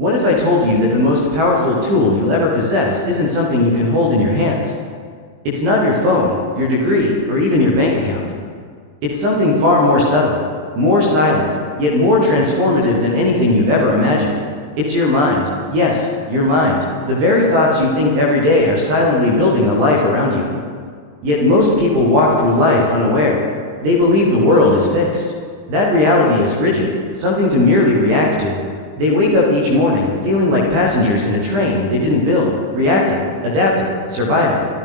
What if I told you that the most powerful tool you'll ever possess isn't something you can hold in your hands? It's not your phone, your degree, or even your bank account. It's something far more subtle, more silent, yet more transformative than anything you've ever imagined. It's your mind. Yes, your mind. The very thoughts you think every day are silently building a life around you. Yet most people walk through life unaware. They believe the world is fixed. That reality is rigid, something to merely react to. They wake up each morning feeling like passengers in a train they didn't build, reacting, adapting, surviving.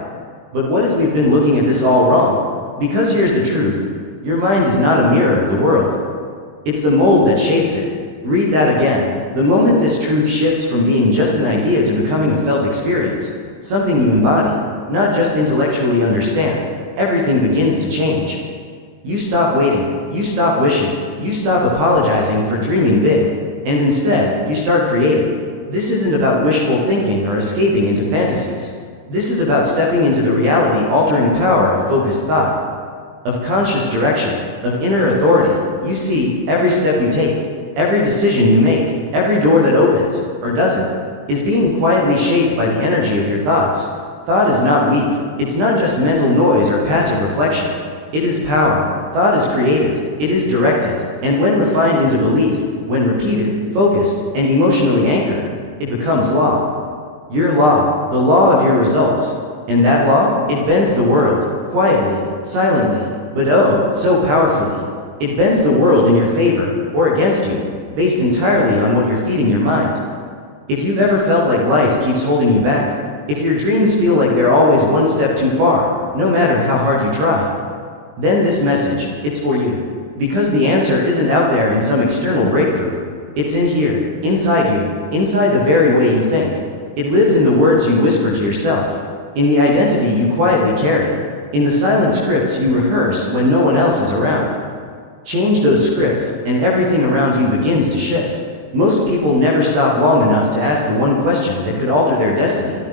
But what if we've been looking at this all wrong? Because here's the truth. Your mind is not a mirror of the world. It's the mold that shapes it. Read that again. The moment this truth shifts from being just an idea to becoming a felt experience, something you embody, not just intellectually understand, everything begins to change. You stop waiting, you stop wishing, you stop apologizing for dreaming big. And instead, you start creating. This isn't about wishful thinking or escaping into fantasies. This is about stepping into the reality-altering power of focused thought, of conscious direction, of inner authority. You see, every step you take, every decision you make, every door that opens, or doesn't, is being quietly shaped by the energy of your thoughts. Thought is not weak. It's not just mental noise or passive reflection. It is power. Thought is creative. It is directive. And when refined into belief, when repeated, focused, and emotionally anchored, it becomes law. Your law, the law of your results. And that law, it bends the world, quietly, silently, but oh, so powerfully. It bends the world in your favor, or against you, based entirely on what you're feeding your mind. If you've ever felt like life keeps holding you back, if your dreams feel like they're always one step too far, no matter how hard you try, then this message, it's for you. Because the answer isn't out there in some external breakthrough. It's in here, inside you, inside the very way you think. It lives in the words you whisper to yourself, in the identity you quietly carry, in the silent scripts you rehearse when no one else is around. Change those scripts, and everything around you begins to shift. Most people never stop long enough to ask the one question that could alter their destiny.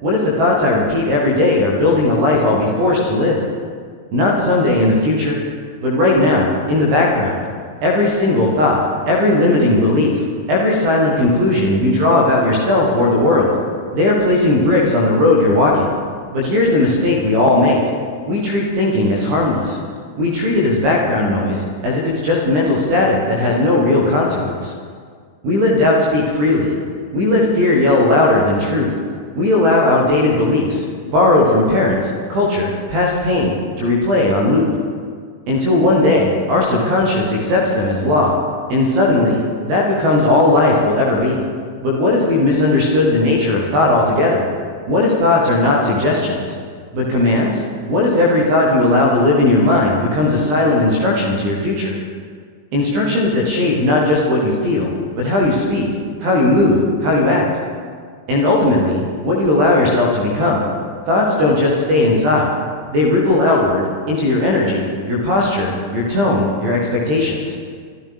What if the thoughts I repeat every day are building a life I'll be forced to live? Not someday in the future, but right now, in the background. Every single thought, every limiting belief, every silent conclusion you draw about yourself or the world, they are placing bricks on the road you're walking. But here's the mistake we all make. We treat thinking as harmless. We treat it as background noise, as if it's just mental static that has no real consequence. We let doubt speak freely. We let fear yell louder than truth. We allow outdated beliefs, borrowed from parents, culture, past pain, to replay on loop. Until one day, our subconscious accepts them as law, and suddenly, that becomes all life will ever be. But what if we misunderstood the nature of thought altogether? What if thoughts are not suggestions, but commands? What if every thought you allow to live in your mind becomes a silent instruction to your future? Instructions that shape not just what you feel, but how you speak, how you move, how you act. And ultimately, what you allow yourself to become. Thoughts don't just stay inside, they ripple outward, into your energy, your posture, your tone, your expectations.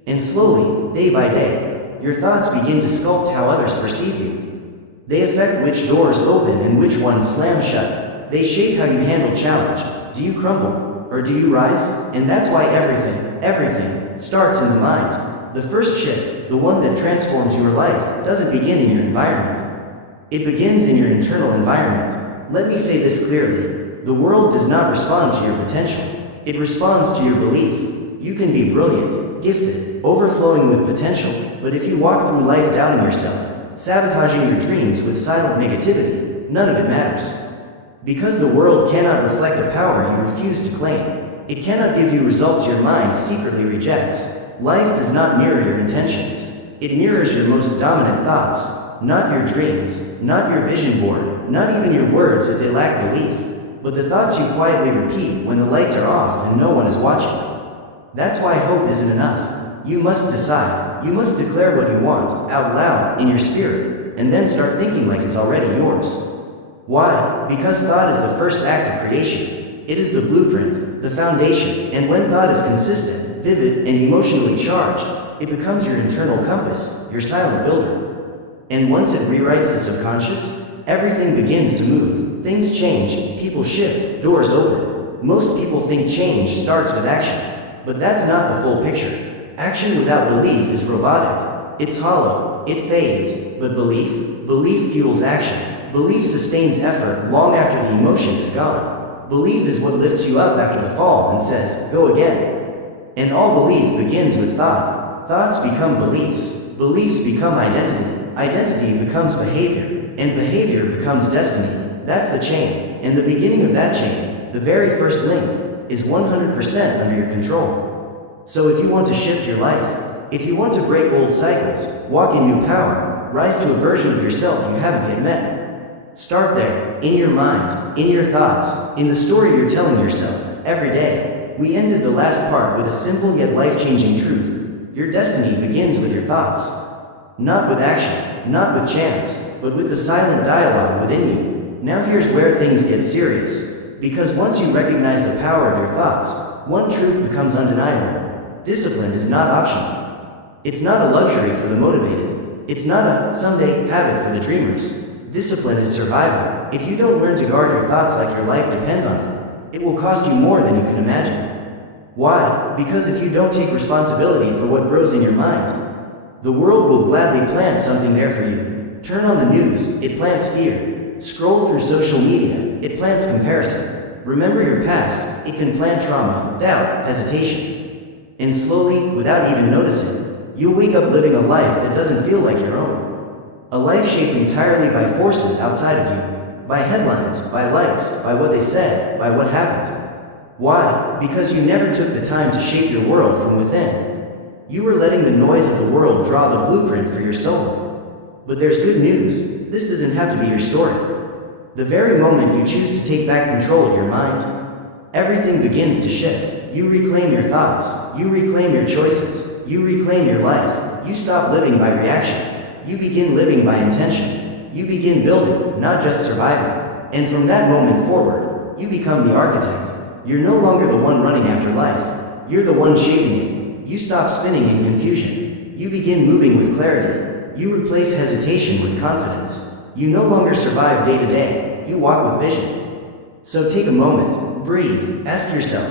And slowly, day by day, your thoughts begin to sculpt how others perceive you. They affect which doors open and which ones slam shut. They shape how you handle challenge. Do you crumble, or do you rise? And that's why everything, starts in the mind. The first shift, the one that transforms your life, doesn't begin in your environment. It begins in your internal environment. Let me say this clearly. The world does not respond to your potential. It responds to your belief. You can be brilliant, gifted, overflowing with potential, but if you walk through life doubting yourself, sabotaging your dreams with silent negativity, none of it matters. Because the world cannot reflect a power you refuse to claim. It cannot give you results your mind secretly rejects. Life does not mirror your intentions. It mirrors your most dominant thoughts, not your dreams, not your vision board, not even your words if they lack belief. But the thoughts you quietly repeat when the lights are off and no one is watching. That's why hope isn't enough. You must decide. You must declare what you want, out loud, in your spirit, and then start thinking like it's already yours. Why? Because thought is the first act of creation. It is the blueprint, the foundation, and when thought is consistent, vivid, and emotionally charged, it becomes your internal compass, your silent builder. And once it rewrites the subconscious, everything begins to move. Things change, people shift, doors open. Most people think change starts with action, but that's not the full picture. Action without belief is robotic. It's hollow. it fades, but belief fuels action. Belief sustains effort long after the emotion is gone. Belief is what lifts you up after the fall and says, go again. And all belief begins with thought. Thoughts become beliefs. Beliefs become identity. Identity becomes behavior. And behavior becomes destiny. That's the chain. And the beginning of that chain, the very first link, is 100% under your control. So if you want to shift your life, if you want to break old cycles, walk in new power, rise to a version of yourself you haven't yet met, start there, in your mind, in your thoughts, in the story you're telling yourself, every day. We ended the last part with a simple yet life-changing truth. Your destiny begins with your thoughts. Not with action, not with chance, but with the silent dialogue within you. Now here's where things get serious. Because once you recognize the power of your thoughts, one truth becomes undeniable. Discipline is not optional. It's not a luxury for the motivated. It's not a someday habit for the dreamers. Discipline is survival. If you don't learn to guard your thoughts like your life depends on it, it will cost you more than you can imagine. Why? Because if you don't take responsibility for what grows in your mind, the world will gladly plant something there for you. Turn on the news, it plants fear. Scroll through social media, it plants comparison. Remember your past, it can plant trauma, doubt, hesitation. And slowly, without even noticing, you'll wake up living a life that doesn't feel like your own. A life shaped entirely by forces outside of you. By headlines, by likes, by what they said, by what happened. Why? Because you never took the time to shape your world from within. You were letting the noise of the world draw the blueprint for your soul. But there's good news. This doesn't have to be your story. The very moment you choose to take back control of your mind, everything begins to shift. You reclaim your thoughts. You reclaim your choices. You reclaim your life. You stop living by reaction. You begin living by intention. You begin building, not just surviving. And from that moment forward, you become the architect. You're no longer the one running after life. You're the one shaping it. You stop spinning in confusion. You begin moving with clarity. You replace hesitation with confidence. You no longer survive day to day. You walk with vision. So take a moment, breathe, ask yourself,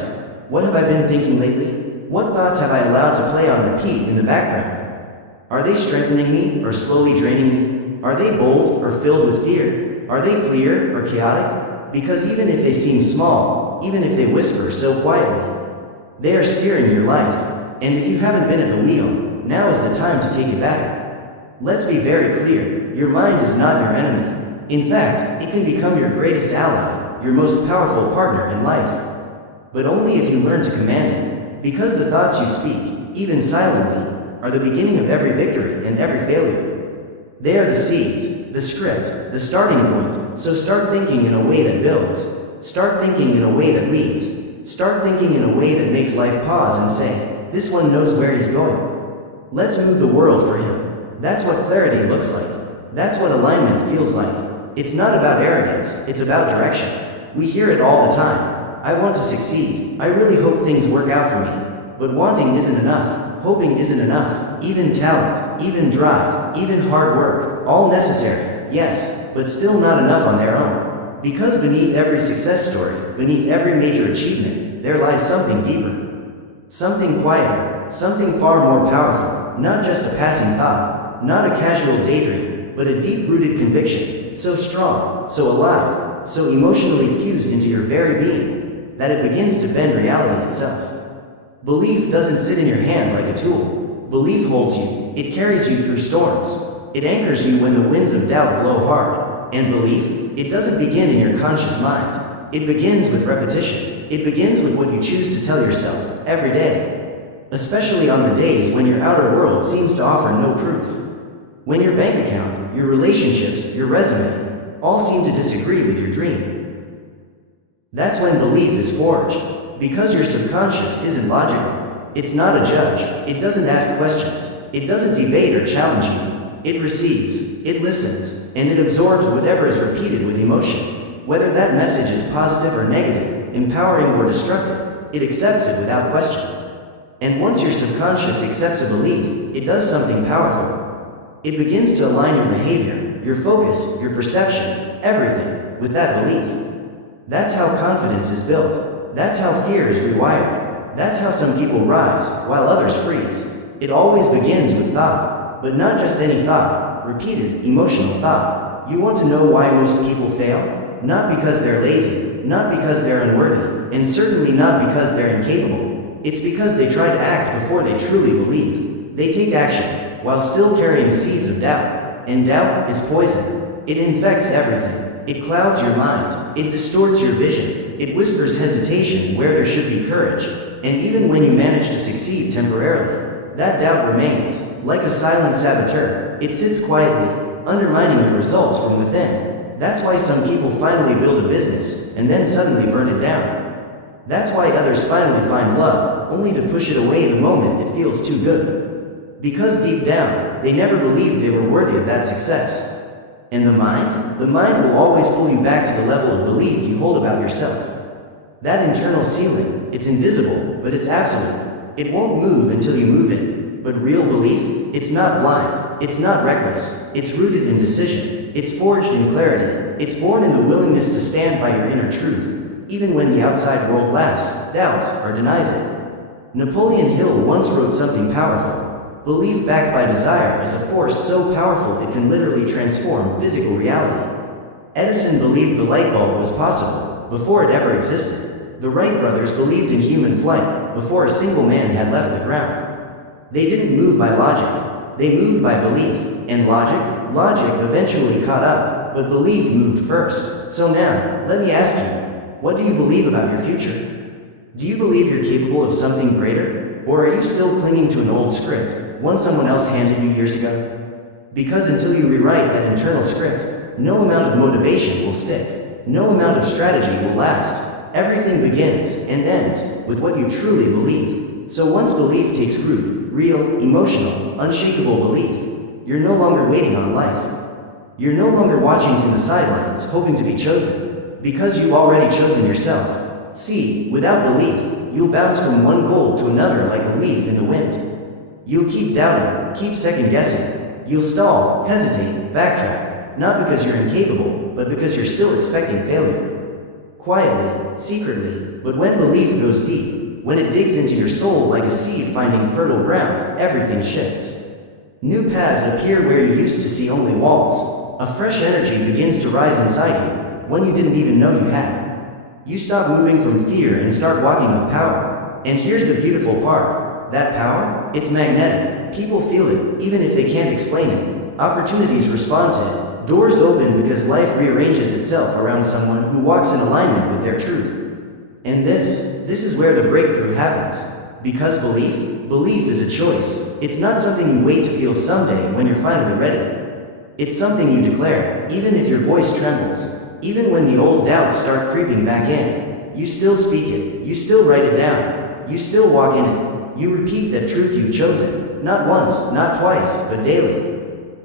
what have I been thinking lately? What thoughts have I allowed to play on repeat in the background? Are they strengthening me or slowly draining me? Are they bold or filled with fear? Are they clear or chaotic? Because even if they seem small, even if they whisper so quietly, they are steering your life. And if you haven't been at the wheel, now is the time to take it back. Let's be very clear, your mind is not your enemy. In fact, it can become your greatest ally, your most powerful partner in life. But only if you learn to command it. Because the thoughts you speak, even silently, are the beginning of every victory and every failure. They are the seeds, the script, the starting point. So start thinking in a way that builds. Start thinking in a way that leads. Start thinking in a way that makes life pause and say, this one knows where he's going. Let's move the world for him. That's what clarity looks like. That's what alignment feels like. It's not about arrogance, it's about direction. We hear it all the time. I want to succeed. I really hope things work out for me. But wanting isn't enough. Hoping isn't enough. Even talent, even drive, even hard work, all necessary, yes, but still not enough on their own. Because beneath every success story, beneath every major achievement, there lies something deeper. Something quieter, something far more powerful, not just a passing thought, not a casual daydream, but a deep-rooted conviction, so strong, so alive, so emotionally fused into your very being, that it begins to bend reality itself. Belief doesn't sit in your hand like a tool. Belief holds you. It carries you through storms. It anchors you when the winds of doubt blow hard. And belief, it doesn't begin in your conscious mind. It begins with repetition. It begins with what you choose to tell yourself every day. Especially on the days when your outer world seems to offer no proof. When your bank account, your relationships, your resume, all seem to disagree with your dream. That's when belief is forged. Because your subconscious isn't logical. It's not a judge. It doesn't ask questions. It doesn't debate or challenge you. It receives, it listens, and it absorbs whatever is repeated with emotion. Whether that message is positive or negative, empowering or destructive, it accepts it without question. And once your subconscious accepts a belief, it does something powerful. It begins to align your behavior, your focus, your perception, everything, with that belief. That's how confidence is built. That's how fear is rewired. That's how some people rise, while others freeze. It always begins with thought. but not just any thought, repeated, emotional thought. You want to know why most people fail? Not because they're lazy, not because they're unworthy, and certainly not because they're incapable. It's because they try to act before they truly believe. They take action, while still carrying seeds of doubt. And doubt is poison. It infects everything. It clouds your mind. It distorts your vision. It whispers hesitation where there should be courage. And even when you manage to succeed temporarily, that doubt remains, like a silent saboteur. It sits quietly, undermining your results from within. That's why some people finally build a business, and then suddenly burn it down. That's why others finally find love, only to push it away the moment it feels too good. Because deep down, they never believed they were worthy of that success. And the mind? The mind will always pull you back to the level of belief you hold about yourself. That internal ceiling, it's invisible, but it's absolute. It won't move until you move it. But real belief? It's not blind. It's not reckless. It's rooted in decision. It's forged in clarity. It's born in the willingness to stand by your inner truth, even when the outside world laughs, doubts, or denies it. Napoleon Hill once wrote something powerful. Belief backed by desire is a force so powerful it can literally transform physical reality. Edison believed the light bulb was possible before it ever existed. The Wright brothers believed in human flight before a single man had left the ground. They didn't move by logic, they moved by belief. And logic eventually caught up, but belief moved first. So now, let me ask you, what do you believe about your future? Do you believe you're capable of something greater? Or are you still clinging to an old script, one someone else handed you years ago? Because until you rewrite that internal script, no amount of motivation will stick. No amount of strategy will last. Everything begins and ends with what you truly believe. So once belief takes root, real, emotional, unshakable belief, you're no longer waiting on life. You're no longer watching from the sidelines, hoping to be chosen. Because you've already chosen yourself. See, without belief, you'll bounce from one goal to another like a leaf in the wind. You'll keep doubting, keep second-guessing. You'll stall, hesitate, backtrack, not because you're incapable, but because you're still expecting failure. Quietly, secretly, but when belief goes deep, when it digs into your soul like a seed finding fertile ground, everything shifts. New paths appear where you used to see only walls. A fresh energy begins to rise inside you, one you didn't even know you had. You stop moving from fear and start walking with power. And here's the beautiful part. That power? It's magnetic. People feel it, even if they can't explain it. Opportunities respond to it. Doors open because life rearranges itself around someone who walks in alignment with their truth. And this is where the breakthrough happens. Because belief is a choice. It's not something you wait to feel someday when you're finally ready. It's something you declare, even if your voice trembles. Even when the old doubts start creeping back in. You still speak it. You still write it down. You still walk in it. You repeat that truth you've chosen. Not once, not twice, but daily.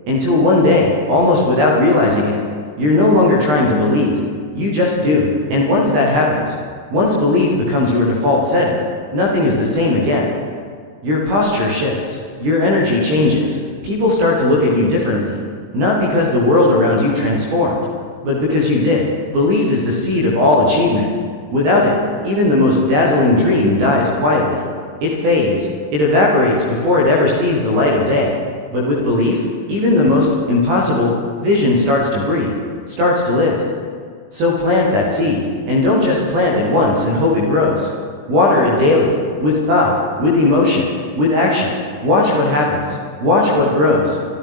Until one day, almost without realizing it, you're no longer trying to believe. You just do. And once that happens, once belief becomes your default setting, nothing is the same again. Your posture shifts. Your energy changes. People start to look at you differently. Not because the world around you transformed, but because you did. Belief is the seed of all achievement. Without it, even the most dazzling dream dies quietly. It fades. It evaporates before it ever sees the light of day. But with belief, even the most impossible vision starts to breathe, starts to live. So plant that seed, and don't just plant it once and hope it grows. Water it daily, with thought, with emotion, with action. Watch what happens. Watch what grows.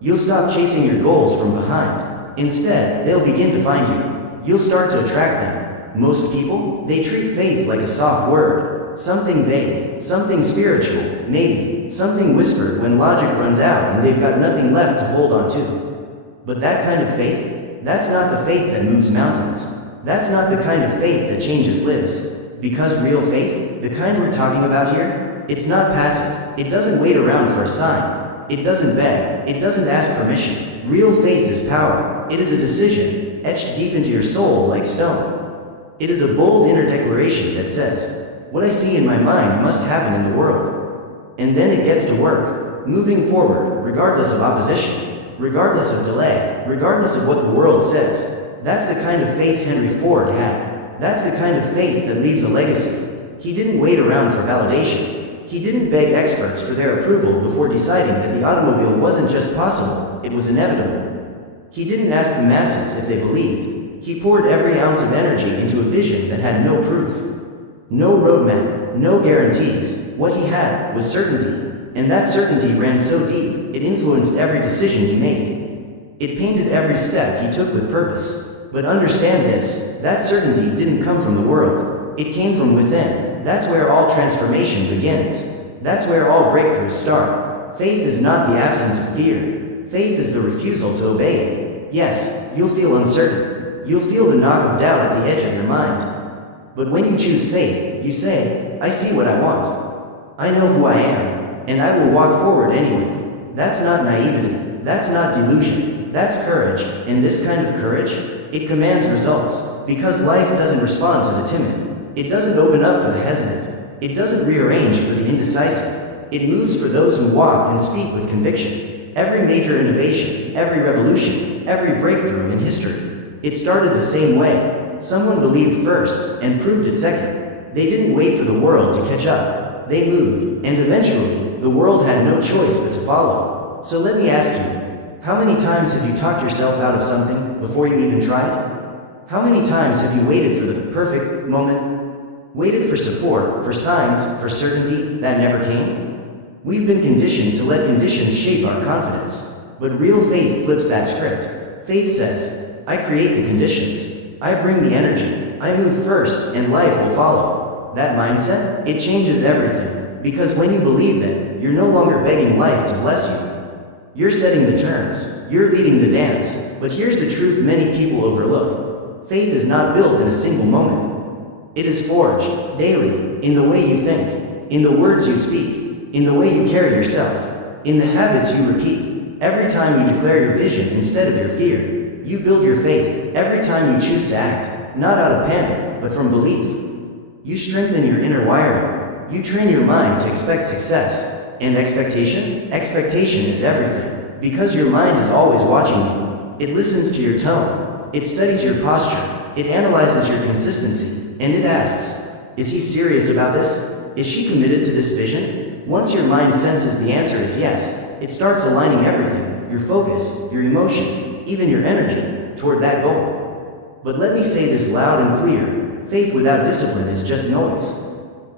You'll stop chasing your goals from behind. Instead, they'll begin to find you. You'll start to attract them. Most people, they treat faith like a soft word. Something vague, something spiritual, maybe, something whispered when logic runs out and they've got nothing left to hold on to. But that kind of faith, that's not the faith that moves mountains. That's not the kind of faith that changes lives. Because real faith, the kind we're talking about here, it's not passive. It doesn't wait around for a sign. It doesn't beg. It doesn't ask permission. Real faith is power. It is a decision, etched deep into your soul like stone. It is a bold inner declaration that says, what I see in my mind must happen in the world. And then it gets to work, moving forward, regardless of opposition, regardless of delay, regardless of what the world says. That's the kind of faith Henry Ford had. That's the kind of faith that leaves a legacy. He didn't wait around for validation. He didn't beg experts for their approval before deciding that the automobile wasn't just possible, it was inevitable. He didn't ask the masses if they believed. He poured every ounce of energy into a vision that had no proof. No roadmap, no guarantees. What he had was certainty, and that certainty ran so deep, it influenced every decision he made. It painted every step he took with purpose. But understand this, that certainty didn't come from the world. It came from within. That's where all transformation begins. That's where all breakthroughs start. Faith is not the absence of fear. Faith is the refusal to obey it. Yes, you'll feel uncertain. You'll feel the knock of doubt at the edge of your mind. But when you choose faith, you say, I see what I want. I know who I am, and I will walk forward anyway. That's not naivety. That's not delusion. That's courage, and this kind of courage, it commands results, because life doesn't respond to the timid. It doesn't open up for the hesitant. It doesn't rearrange for the indecisive. It moves for those who walk and speak with conviction. Every major innovation, every revolution, every breakthrough in history, it started the same way. Someone believed first and proved it second. They didn't wait for the world to catch up. They moved, and eventually, the world had no choice but to follow. So let me ask you, how many times have you talked yourself out of something before you even tried? How many times have you waited for the perfect moment? Waited for support, for signs, for certainty that never came? We've been conditioned to let conditions shape our confidence. But real faith flips that script. Faith says, I create the conditions. I bring the energy. I move first, and life will follow. That mindset, it changes everything. Because when you believe that, you're no longer begging life to bless you. You're setting the terms. You're leading the dance. But here's the truth many people overlook. Faith is not built in a single moment. It is forged, daily, in the way you think, in the words you speak, in the way you carry yourself, in the habits you repeat. Every time you declare your vision instead of your fear, you build your faith. Every time you choose to act, not out of panic, but from belief, you strengthen your inner wiring. You train your mind to expect success. And expectation? Expectation is everything. Because your mind is always watching you. It listens to your tone. It studies your posture. It analyzes your consistency. And it asks, is he serious about this? Is she committed to this vision? Once your mind senses the answer is yes, it starts aligning everything, your focus, your emotion, even your energy, toward that goal. But let me say this loud and clear, faith without discipline is just noise.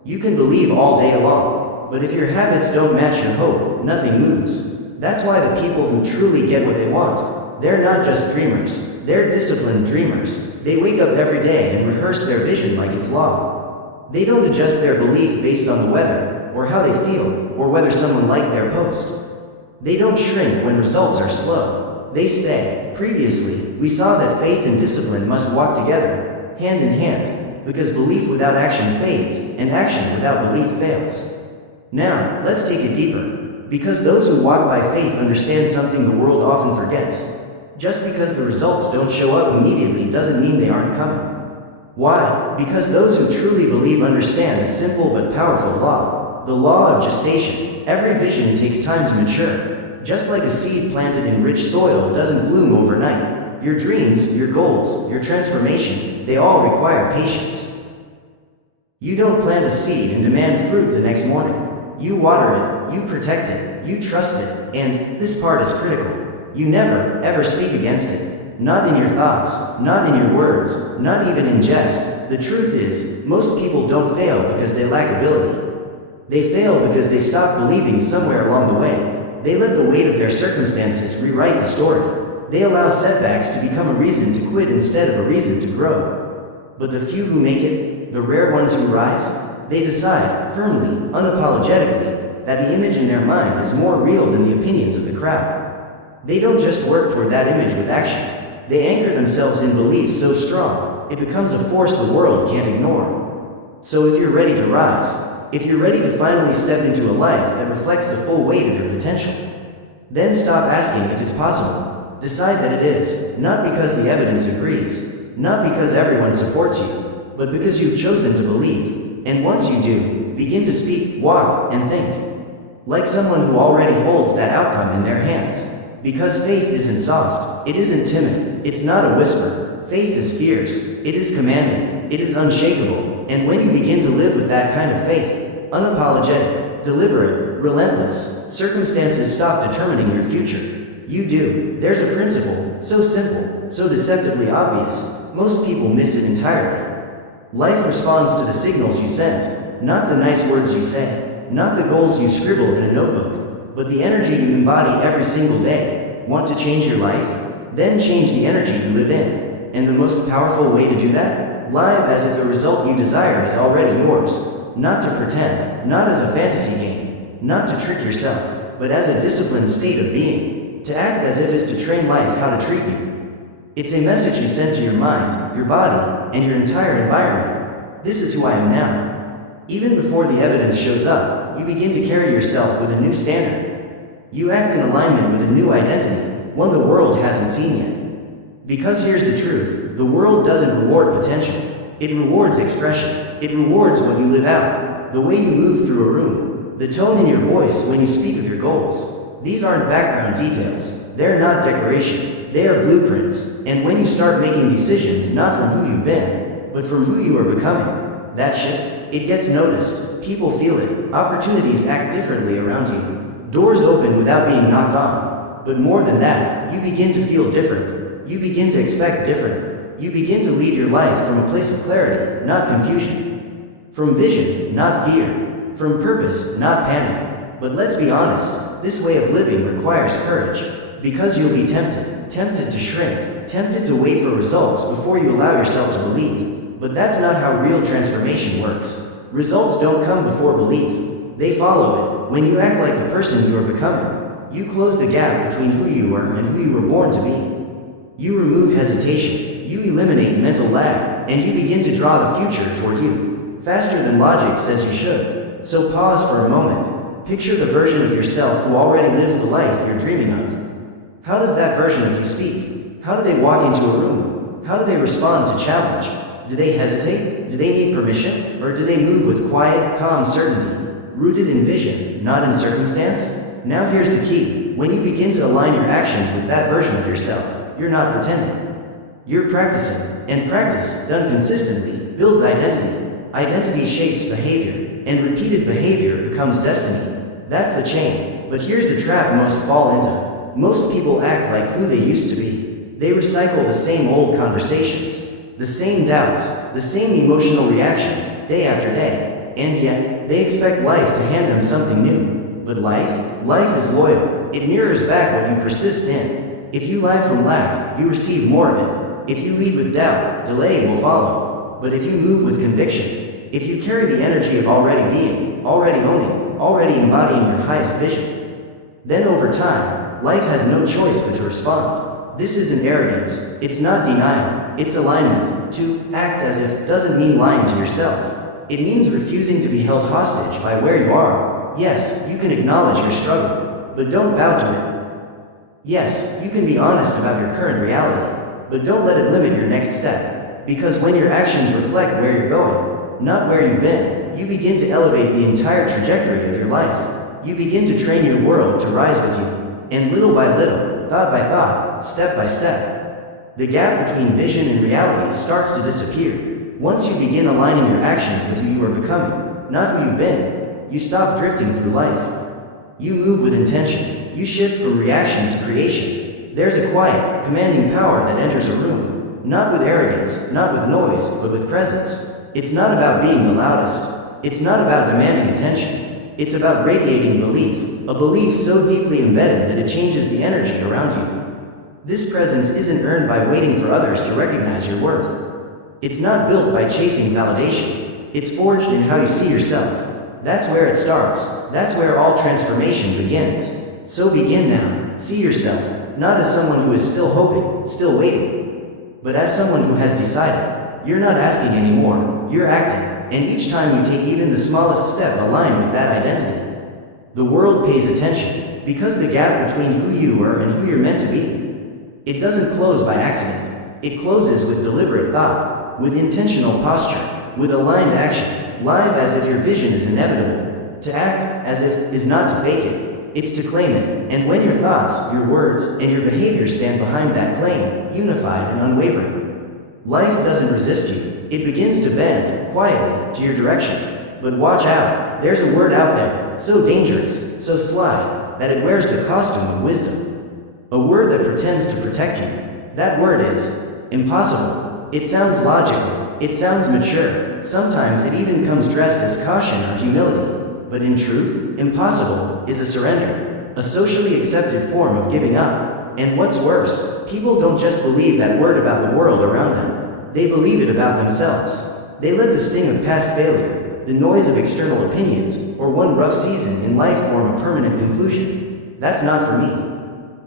You can believe all day long, but if your habits don't match your hope, nothing moves. That's why the people who truly get what they want, they're not just dreamers, they're disciplined dreamers. They wake up every day and rehearse their vision like it's law. They don't adjust their belief based on the weather, or how they feel, or whether someone liked their post. They don't shrink when results are slow. They stay. Previously, we saw that faith and discipline must walk together, hand in hand, because belief without action fades, and action without belief fails. Now, let's take it deeper. Because those who walk by faith understand something the world often forgets. Just because the results don't show up immediately doesn't mean they aren't coming. Why? Because those who truly believe understand a simple but powerful law. The law of gestation. Every vision takes time to mature. Just like a seed planted in rich soil doesn't bloom overnight. Your dreams, your goals, your transformation, they all require patience. You don't plant a seed and demand fruit the next morning. You water it, you protect it, you trust it, and this part is critical. You never, ever speak against it. Not in your thoughts, not in your words, not even in jest. The truth is, most people don't fail because they lack ability. They fail because they stop believing somewhere along the way. They let the weight of their circumstances rewrite the story. They allow setbacks to become a reason to quit instead of a reason to grow. But the few who make it, the rare ones who rise, they decide, firmly, unapologetically, that the image in their mind is more real than the opinions of the crowd. They don't just work toward that image with action. They anchor themselves in belief so strong, it becomes a force the world can't ignore. So if you're ready to rise, if you're ready to finally step into a life that reflects the full weight of your potential, then stop asking if it's possible. Decide that it is, not because the evidence agrees, not because everyone supports you, but because you've chosen to believe. And once you do, begin to speak, walk, and think like someone who already holds that outcome in their hands. Because faith isn't soft, it isn't timid, it's not a whisper. Faith is fierce, it is commanding, it is unshakable. And when you begin to live with that kind of faith, unapologetic, deliberate, relentless. Circumstances stop determining your future. You do. There's a principle, so simple, so deceptively obvious, most people miss it entirely. Life responds to the signals you send, not the nice words you say, not the goals you scribble in a notebook, but the energy you embody every single day. Want to change your life? Then change the energy you live in. And the most powerful way to do that? Live as if the result you desire is already yours. Not to pretend, not as a fantasy game, not to trick yourself, but as a disciplined state of being. To act as if is to train life how to treat you. It's a message you send to your mind, your body, and your entire environment. This is who I am now. Even before the evidence shows up, you begin to carry yourself with a new standard. You act in alignment with a new identity, one the world hasn't seen yet. Because here's the truth, the world doesn't reward potential. It rewards expression. It rewards what you live out, the way you move through a room, the tone in your voice when you speak of your goals. These aren't background details. They're not decoration. They are blueprints. And when you start making decisions not from who you've been, but from who you are becoming, that shift, it gets noticed. People feel it. Opportunities act differently around you. Doors open without being knocked on. But more than that, you begin to feel different. You begin to expect different. You begin to lead your life from a place of clarity, not confusion. From vision, not fear. From purpose, not panic. But let's be honest, this way of living requires courage. Because you'll be tempted to shrink, tempted to wait for results before you allow yourself to believe. But that's not how real transformation works. Results don't come before belief. They follow it. When you act like the person you are becoming, you close the gap between who you were and who you were born to be. You remove hesitation, you eliminate mental lag, and you begin to draw the future toward you, faster than logic says you should. So pause for a moment. Picture the version of yourself who already lives the life you're dreaming of. How does that version of you speak? How do they walk into a room? How do they respond to challenge? Do they hesitate? Do they need permission? Or do they move with quiet, calm certainty, rooted in vision, not in circumstance? Now here's the key. When you begin to align your actions with that version of yourself, you're not pretending. You're practicing. And practice, done consistently, builds identity. Identity shapes behavior, and repeated behavior becomes destiny. That's the chain. But here's the trap most fall into. Most people act like who they used to be. They recycle the same old conversations, the same doubts, the same emotional reactions, day after day. And yet, they expect life to hand them something new. But life is loyal. It mirrors back what you persist in. If you lie from lack, you receive more of it. If you lead with doubt, delay will follow. But if you move with conviction, if you carry the energy of already being, already owning, already embodying your highest vision, then over time, life has no choice but to respond. This isn't arrogance. It's not denial. It's alignment. To act as if doesn't mean lying to yourself. It means refusing to be held hostage by where you are. Yes, you can acknowledge your struggle, but don't bow to it. Yes, you can be honest about your current reality, but don't let it limit your next step. Because when your actions reflect where you're going, not where you've been, you begin to elevate the entire trajectory of your life. You begin to train your world to rise with you. And little by little, thought by thought, step by step, the gap between vision and reality starts to disappear. Once you begin aligning your actions with who you are becoming, not who you've been, you stop drifting through life. You move with intention. You shift from reaction to creation. There's a quiet, commanding power that enters a room. Not with arrogance, not with noise, but with presence. It's not about being the loudest. It's not about demanding attention. It's about radiating belief. A belief so deeply embedded that it changes the energy around you. This presence isn't earned by waiting for others to recognize your worth. It's not built by chasing validation. It's forged in how you see yourself. That's where it starts. That's where all transformation begins. So begin now. See yourself, not as someone who is still hoping, still waiting, but as someone who has decided. You're not asking anymore, you're acting, and each time you take even the smallest step aligned with that identity, the world pays attention, because the gap between who you were and who you're meant to be, it doesn't close by accident. It closes with deliberate thought, with intentional posture, with aligned action, live as if your vision is inevitable. To act as if is not to fake it, it's to claim it. And when your thoughts, your words, and your behavior stand behind that claim, unified and unwavering, life doesn't resist you. It begins to bend, quietly, to your direction. But watch out, there's a word out there. so dangerous, so sly, that it wears the costume of wisdom. A word that pretends to protect you. That word is impossible. It sounds logical, it sounds mature, sometimes it even comes dressed as caution or humility. But in truth, impossible is a surrender, a socially accepted form of giving up. And what's worse, people don't just believe that word about the world around them, they believe it about themselves. They let the sting of past failure, the noise of external opinions, or one rough season in life form a permanent conclusion. That's not for me.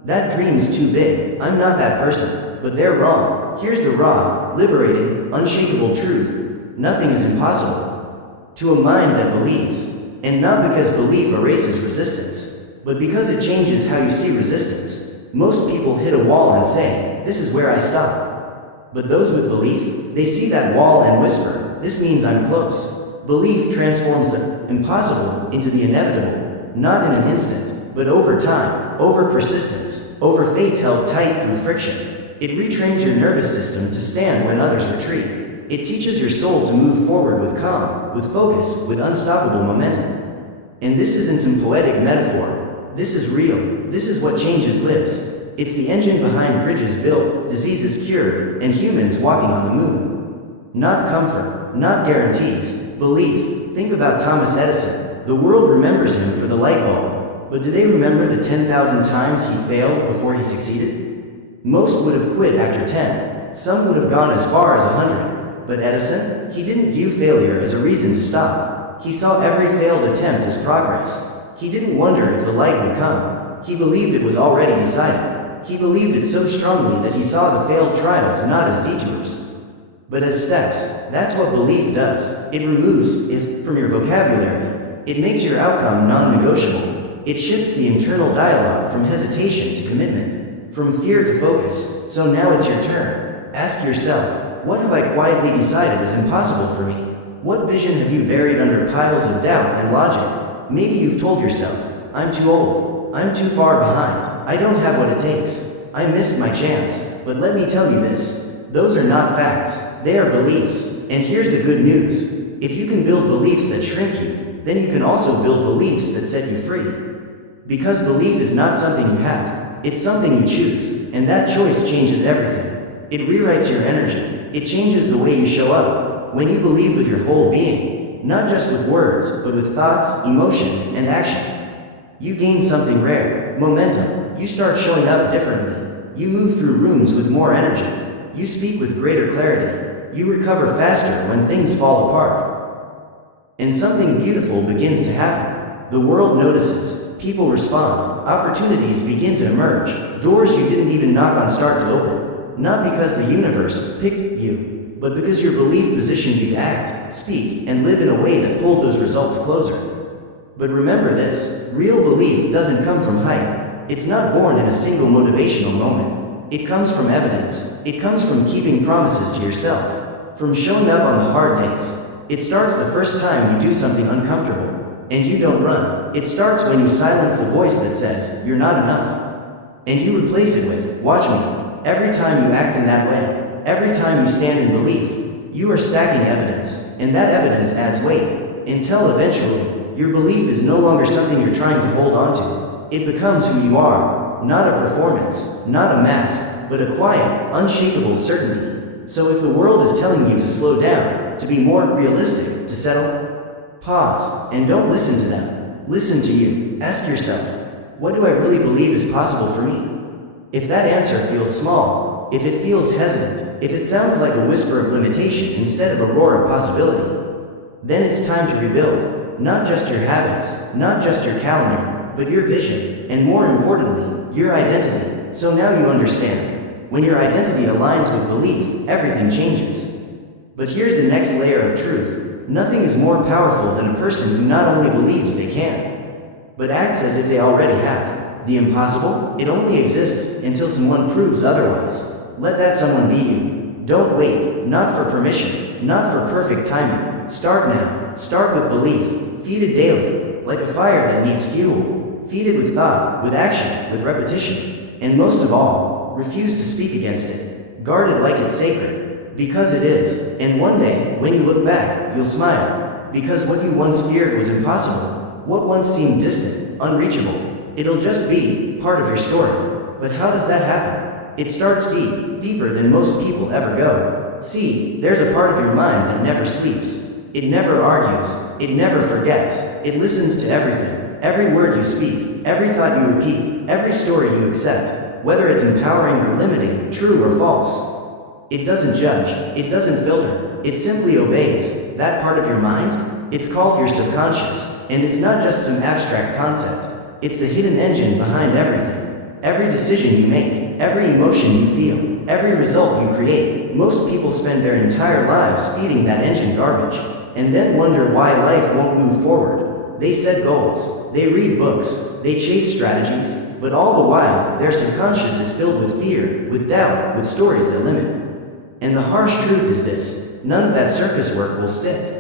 That dream's too big, I'm not that person. But they're wrong. Here's the raw, liberating, unshakable truth. Nothing is impossible. To a mind that believes. And not because belief erases resistance, but because it changes how you see resistance. Most people hit a wall and say, "This is where I stop." But those with belief, they see that wall and whisper, "This means I'm close." Belief transforms the impossible into the inevitable, not in an instant, but over time, over persistence, over faith held tight through friction. It retrains your nervous system to stand when others retreat. It teaches your soul to move forward with calm, with focus, with unstoppable momentum. And this isn't some poetic metaphor. This is real. This is what changes lives. It's the engine behind bridges built, diseases cured, and humans walking on the moon. Not comfort, not guarantees, belief. Think about Thomas Edison. The world remembers him for the light bulb. But do they remember the 10,000 times he failed before he succeeded? Most would have quit after 10. Some would have gone as far as 100. But Edison, he didn't view failure as a reason to stop. He saw every failed attempt as progress. He didn't wonder if the light would come. He believed it was already decided. He believed it so strongly that he saw the failed trials not as detours, but as steps. That's what belief does. It removes "if" from your vocabulary. It makes your outcome non-negotiable. It shifts the internal dialogue from hesitation to commitment, from fear to focus. So now it's your turn. Ask yourself, what have I quietly decided is impossible for me? What vision have you buried under piles of doubt and logic? Maybe you've told yourself, I'm too old, I'm too far behind, I don't have what it takes, I missed my chance. But let me tell you this, those are not facts, they are beliefs. And here's the good news, if you can build beliefs that shrink you, then you can also build beliefs that set you free. Because belief is not something you have, it's something you choose, and that choice changes everything. It rewrites your energy, it changes the way you show up. When you believe with your whole being, not just with words, but with thoughts, emotions, and action, you gain something rare, momentum. You start showing up differently. You move through rooms with more energy. You speak with greater clarity. You recover faster when things fall apart. And something beautiful begins to happen. The world notices, people respond, opportunities begin to emerge, doors you didn't even knock on start to open. Not because the universe picked you, but because your belief positioned you to act, speak, and live in a way that pulled those results closer. But remember this, real belief doesn't come from hype. It's not born in a single motivational moment. It comes from evidence. It comes from keeping promises to yourself, from showing up on the hard days. It starts the first time you do something uncomfortable, and you don't run. It starts when you silence the voice that says, "You're not enough." And you replace it with, "Watch me." Every time you act in that way, every time you stand in belief, you are stacking evidence, and that evidence adds weight, until eventually, your belief is no longer something you're trying to hold on to. It becomes who you are, not a performance, not a mask, but a quiet, unshakable certainty. So if the world is telling you to slow down, to be more realistic, to settle, pause, and don't listen to them. Listen to you. Ask yourself, what do I really believe is possible for me? If that answer feels small, if it feels hesitant, if it sounds like a whisper of limitation instead of a roar of possibility, then it's time to rebuild. Not just your habits, not just your calendar, but your vision, and more importantly, your identity. So now you understand. When your identity aligns with belief, everything changes. But here's the next layer of truth. Nothing is more powerful than a person who not only believes they can, but acts as if they already have. The impossible, it only exists until someone proves otherwise. Let that someone be you. Don't wait, not for permission, not for perfect timing. Start now. Start with belief. Feed it daily, like a fire that needs fuel. Feed it with thought, with action, with repetition. And most of all, refuse to speak against it. Guard it like it's sacred. Because it is. And one day, when you look back, you'll smile. Because what you once feared was impossible What once seemed distant, unreachable, it'll just be part of your story. But how does that happen? It starts deep, deeper than most people ever go. See, there's a part of your mind that never sleeps. It never argues, it never forgets, it listens to everything. Every word you speak, every thought you repeat, every story you accept, whether it's empowering or limiting, true or false. It doesn't judge, it doesn't filter, it simply obeys. That part of your mind? It's called your subconscious, and it's not just some abstract concept. It's the hidden engine behind everything. Every decision you make, every emotion you feel, every result you create. Most people spend their entire lives feeding that engine garbage, and then wonder why life won't move forward. They set goals, they read books, they chase strategies, but all the while, their subconscious is filled with fear, with doubt, with stories that limit. And the harsh truth is this: none of that surface work will stick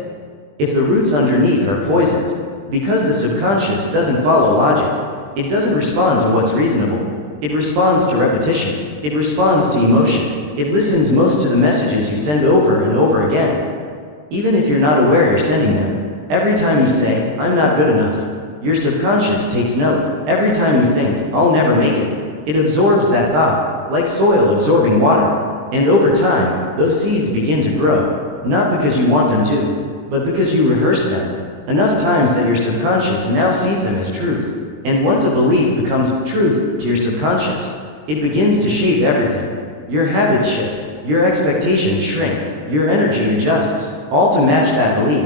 if the roots underneath are poisoned. Because the subconscious doesn't follow logic, it doesn't respond to what's reasonable. It responds to repetition, it responds to emotion, it listens most to the messages you send over and over again. Even if you're not aware you're sending them, every time you say, "I'm not good enough," your subconscious takes note. Every time you think, "I'll never make it," it absorbs that thought, like soil absorbing water. And over time, those seeds begin to grow, not because you want them to, but because you rehearsed them enough times that your subconscious now sees them as truth. And once a belief becomes truth to your subconscious, it begins to shape everything. Your habits shift, your expectations shrink, your energy adjusts, all to match that belief.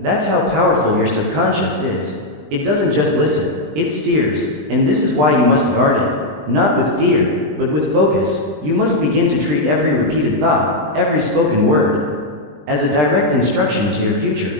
That's how powerful your subconscious is. It doesn't just listen, it steers, and this is why you must guard it. Not with fear, but with focus. You must begin to treat every repeated thought, every spoken word, as a direct instruction to your future.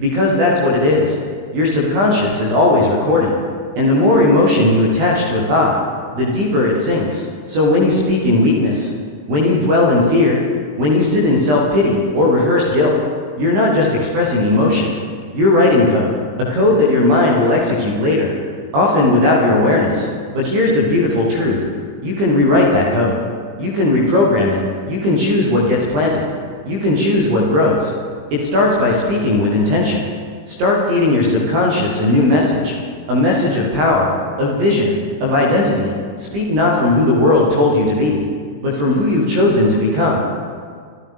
Because that's what it is. Your subconscious is always recording. And the more emotion you attach to a thought, the deeper it sinks. So when you speak in weakness, when you dwell in fear, when you sit in self-pity or rehearse guilt, you're not just expressing emotion. You're writing code, a code that your mind will execute later, often without your awareness. But here's the beautiful truth. You can rewrite that code. You can reprogram it. You can choose what gets planted. You can choose what grows. It starts by speaking with intention. Start feeding your subconscious a new message. A message of power, of vision, of identity. Speak not from who the world told you to be, but from who you've chosen to become.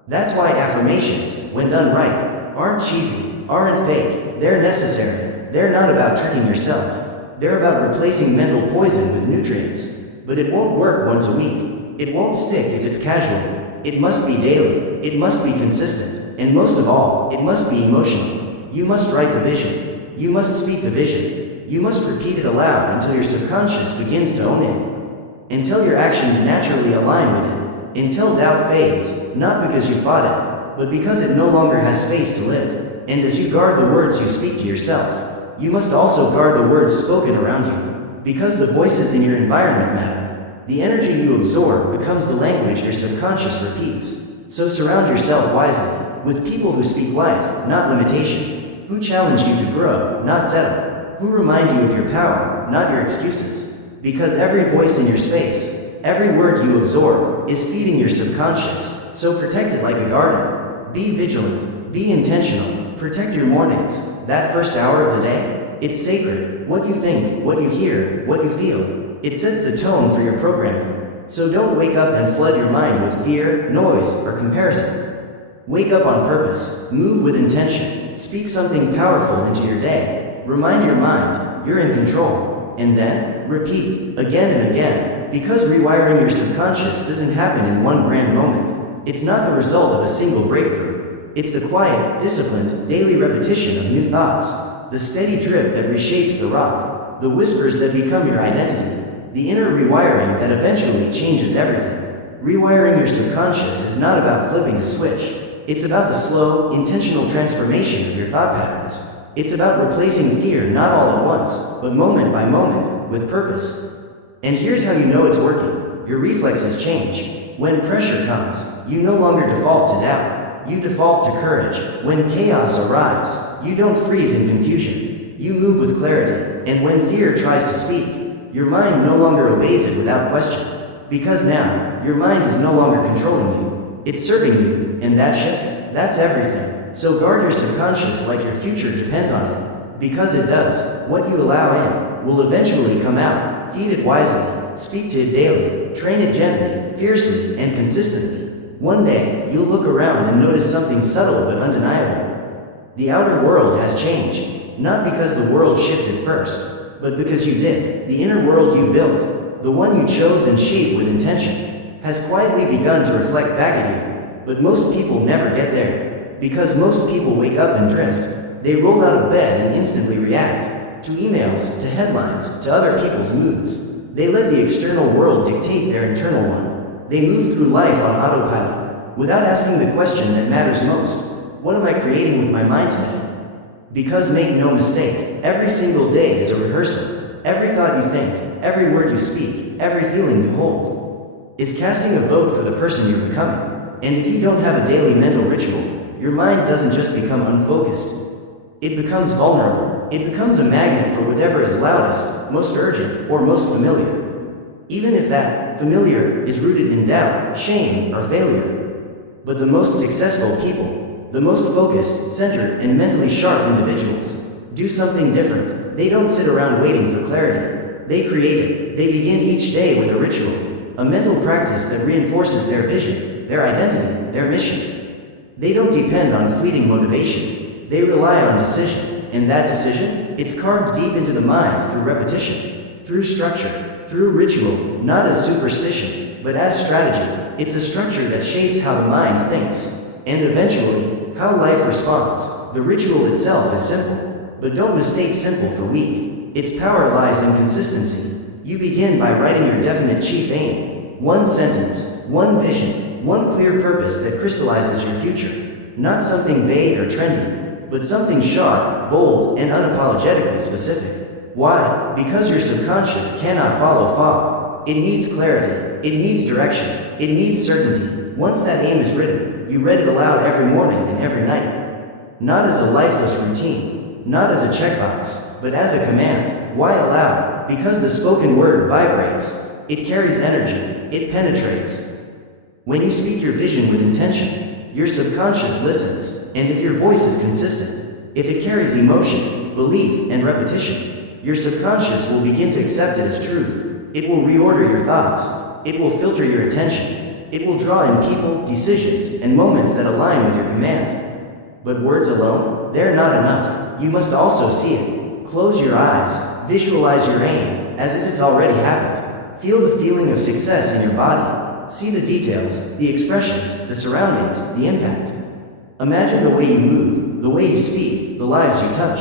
That's why affirmations, when done right, aren't cheesy, aren't fake, they're necessary. They're not about tricking yourself. They're about replacing mental poison with nutrients. But it won't work once a week. It won't stick if it's casual. It must be daily. It must be consistent. And most of all, it must be emotional. You must write the vision. You must speak the vision. You must repeat it aloud until your subconscious begins to own it. Until your actions naturally align with it. Until doubt fades, not because you fought it, but because it no longer has space to live. And as you guard the words you speak to yourself, you must also guard the words spoken around you. Because the voices in your environment matter. The energy you absorb becomes the language your subconscious repeats. So surround yourself wisely, with people who speak life, not limitation. Who challenge you to grow, not settle. Who remind you of your power, not your excuses. Because every voice in your space, every word you absorb, is feeding your subconscious, so protect it like a garden. Be vigilant, be intentional, protect your mornings, that first hour of the day. It's sacred. What you think, what you hear, what you feel, it sets the tone for your programming. So don't wake up and flood your mind with fear, noise, or comparison. Wake up on purpose, move with intention, speak something powerful into your day. Remind your mind, you're in control. And then, repeat, again and again, because rewiring your subconscious doesn't happen in one grand moment. It's not the result of a single breakthrough. It's the quiet, disciplined, daily repetition of new thoughts. The steady drip that reshapes the rock. The whispers that become your identity. The inner rewiring that eventually changes everything. Rewiring your subconscious is not about flipping a switch. It's about the slow, intentional transformation of your thought patterns. It's about replacing fear not all at once, but moment by moment, with purpose. And here's how you know it's working. Your reflexes change. When pressure comes, you no longer default to doubt. You default to courage. When chaos arrives, you don't freeze in confusion. You move with clarity. And when fear tries to speak, your mind no longer obeys it without question. Because now, your mind is no longer controlling you. It's serving you, and that shift, that's everything. So guard your subconscious like your future depends on it. Because it does. What you allow in will eventually come out. Feed it wisely, speak to it daily, train it gently, fiercely, and consistently. One day, you'll look around and notice something subtle but undeniable. The outer world has changed, not because the world shifted first, but because you did. The inner world you built, the one you chose and shaped with intention, has quietly begun to reflect back at you. But most people never get there, because most people wake up and drift. They roll out of bed and instantly react to emails, to headlines, to other people's moods. They let the external world dictate their internal one. They move through life on autopilot, without asking the question that matters most. What am I creating with my mind today? Because make no mistake, every single day is a rehearsal. Every thought you think, every word you speak, every feeling you hold, is casting a vote for the person you're becoming. And if you don't have a daily mental ritual, your mind doesn't just become unfocused. It becomes vulnerable. It becomes a magnet for whatever is loudest, most urgent, or most familiar. Even if that familiar is rooted in doubt, shame, or failure. But the most successful people, the most focused, centered, and mentally sharp individuals, do something different. They don't sit around waiting for clarity. They create it. They begin each day with a ritual, a mental practice that reinforces their vision, their identity, their mission. They don't depend on fleeting motivation. They rely on decision. And that decision, it's carved deep into the mind through repetition, through structure, through ritual, not as superstition, but as strategy. It's a structure that shapes how the mind thinks, and eventually, how life responds. The ritual itself is simple, but don't mistake simple for weak. Its power lies in consistency. You begin by writing your definite chief aim. One sentence, one vision, one clear purpose that crystallizes your future. Not something vague or trendy, but something sharp, bold, and unapologetically specific. Why? Because your subconscious cannot follow fog. It needs clarity. It needs direction. It needs certainty. Once that aim is written, you read it aloud every morning and every night. Not as a lifeless routine, not as a checkbox, but as a command. Why aloud? Because the spoken word vibrates. It carries energy. It penetrates. When you speak your vision with intention, your subconscious listens, and if your voice is consistent, if it carries emotion, belief, and repetition, your subconscious will begin to accept it as truth. It will reorder your thoughts. It will filter your attention. It will draw in people, decisions, and moments that align with your command. But words alone, they're not enough. You must also see it. Close your eyes. Visualize your aim, as if it's already happened. Feel the feeling of success in your body. See the details, the expressions, the surroundings, the impact. Imagine the way you move, the way you speak, the lives you touch.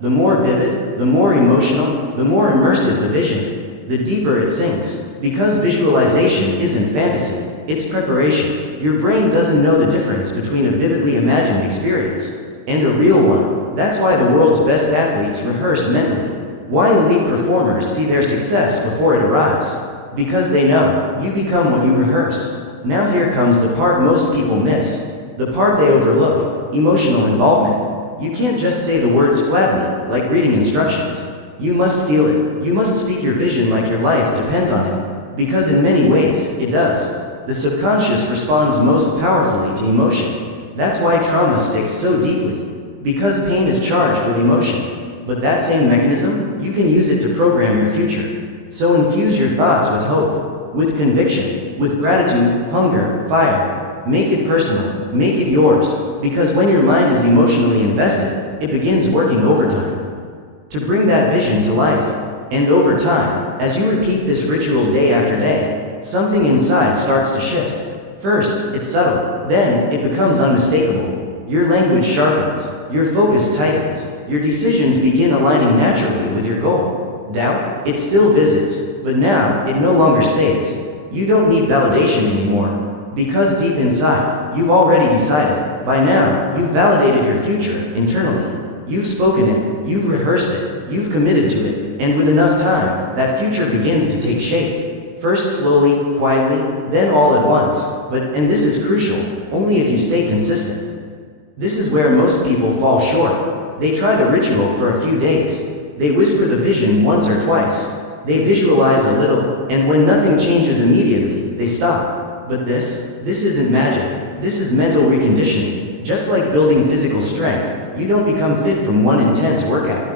The more vivid, the more emotional, the more immersive the vision, the deeper it sinks. Because visualization isn't fantasy, it's preparation. Your brain doesn't know the difference between a vividly imagined experience and a real one. That's why the world's best athletes rehearse mentally. Why elite performers see their success before it arrives. Because they know, you become what you rehearse. Now here comes the part most people miss. The part they overlook, emotional involvement. You can't just say the words flatly, like reading instructions. You must feel it. You must speak your vision like your life depends on it. Because in many ways, it does. The subconscious responds most powerfully to emotion. That's why trauma sticks so deeply. Because pain is charged with emotion. But that same mechanism, you can use it to program your future. So infuse your thoughts with hope, with conviction, with gratitude, hunger, fire. Make it personal, make it yours, because when your mind is emotionally invested, it begins working overtime to bring that vision to life. And over time, as you repeat this ritual day after day, something inside starts to shift. First, it's subtle, then it becomes unmistakable. Your language sharpens, your focus tightens, your decisions begin aligning naturally with your goal. Doubt, it still visits, but now, it no longer stays. You don't need validation anymore, because deep inside, you've already decided. By now, you've validated your future, internally. You've spoken it, you've rehearsed it, you've committed to it, and with enough time, that future begins to take shape. First slowly, quietly, then all at once. And this is crucial, only if you stay consistent. This is where most people fall short. They try the ritual for a few days. They whisper the vision once or twice. They visualize a little, and when nothing changes immediately, they stop. But this isn't magic. This is mental reconditioning. Just like building physical strength, you don't become fit from one intense workout.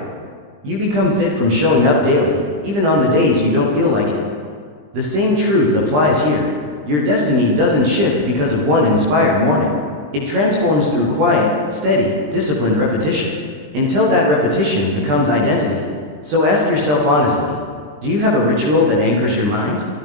You become fit from showing up daily, even on the days you don't feel like it. The same truth applies here. Your destiny doesn't shift because of one inspired morning. It transforms through quiet, steady, disciplined repetition, until that repetition becomes identity. So ask yourself honestly, do you have a ritual that anchors your mind?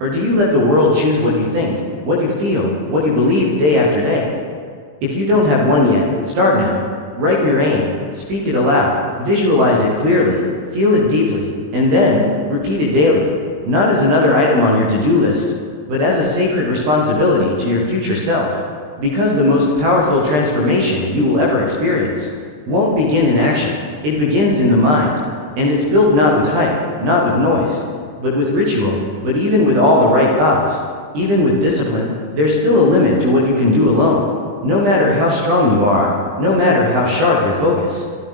Or do you let the world choose what you think, what you feel, what you believe day after day? If you don't have one yet, start now. Write your aim, speak it aloud, visualize it clearly, feel it deeply, and then repeat it daily, not as another item on your to-do list, but as a sacred responsibility to your future self. Because the most powerful transformation you will ever experience won't begin in action, it begins in the mind, and it's built not with hype, not with noise, but with ritual. But even with all the right thoughts, even with discipline, there's still a limit to what you can do alone, no matter how strong you are, no matter how sharp your focus.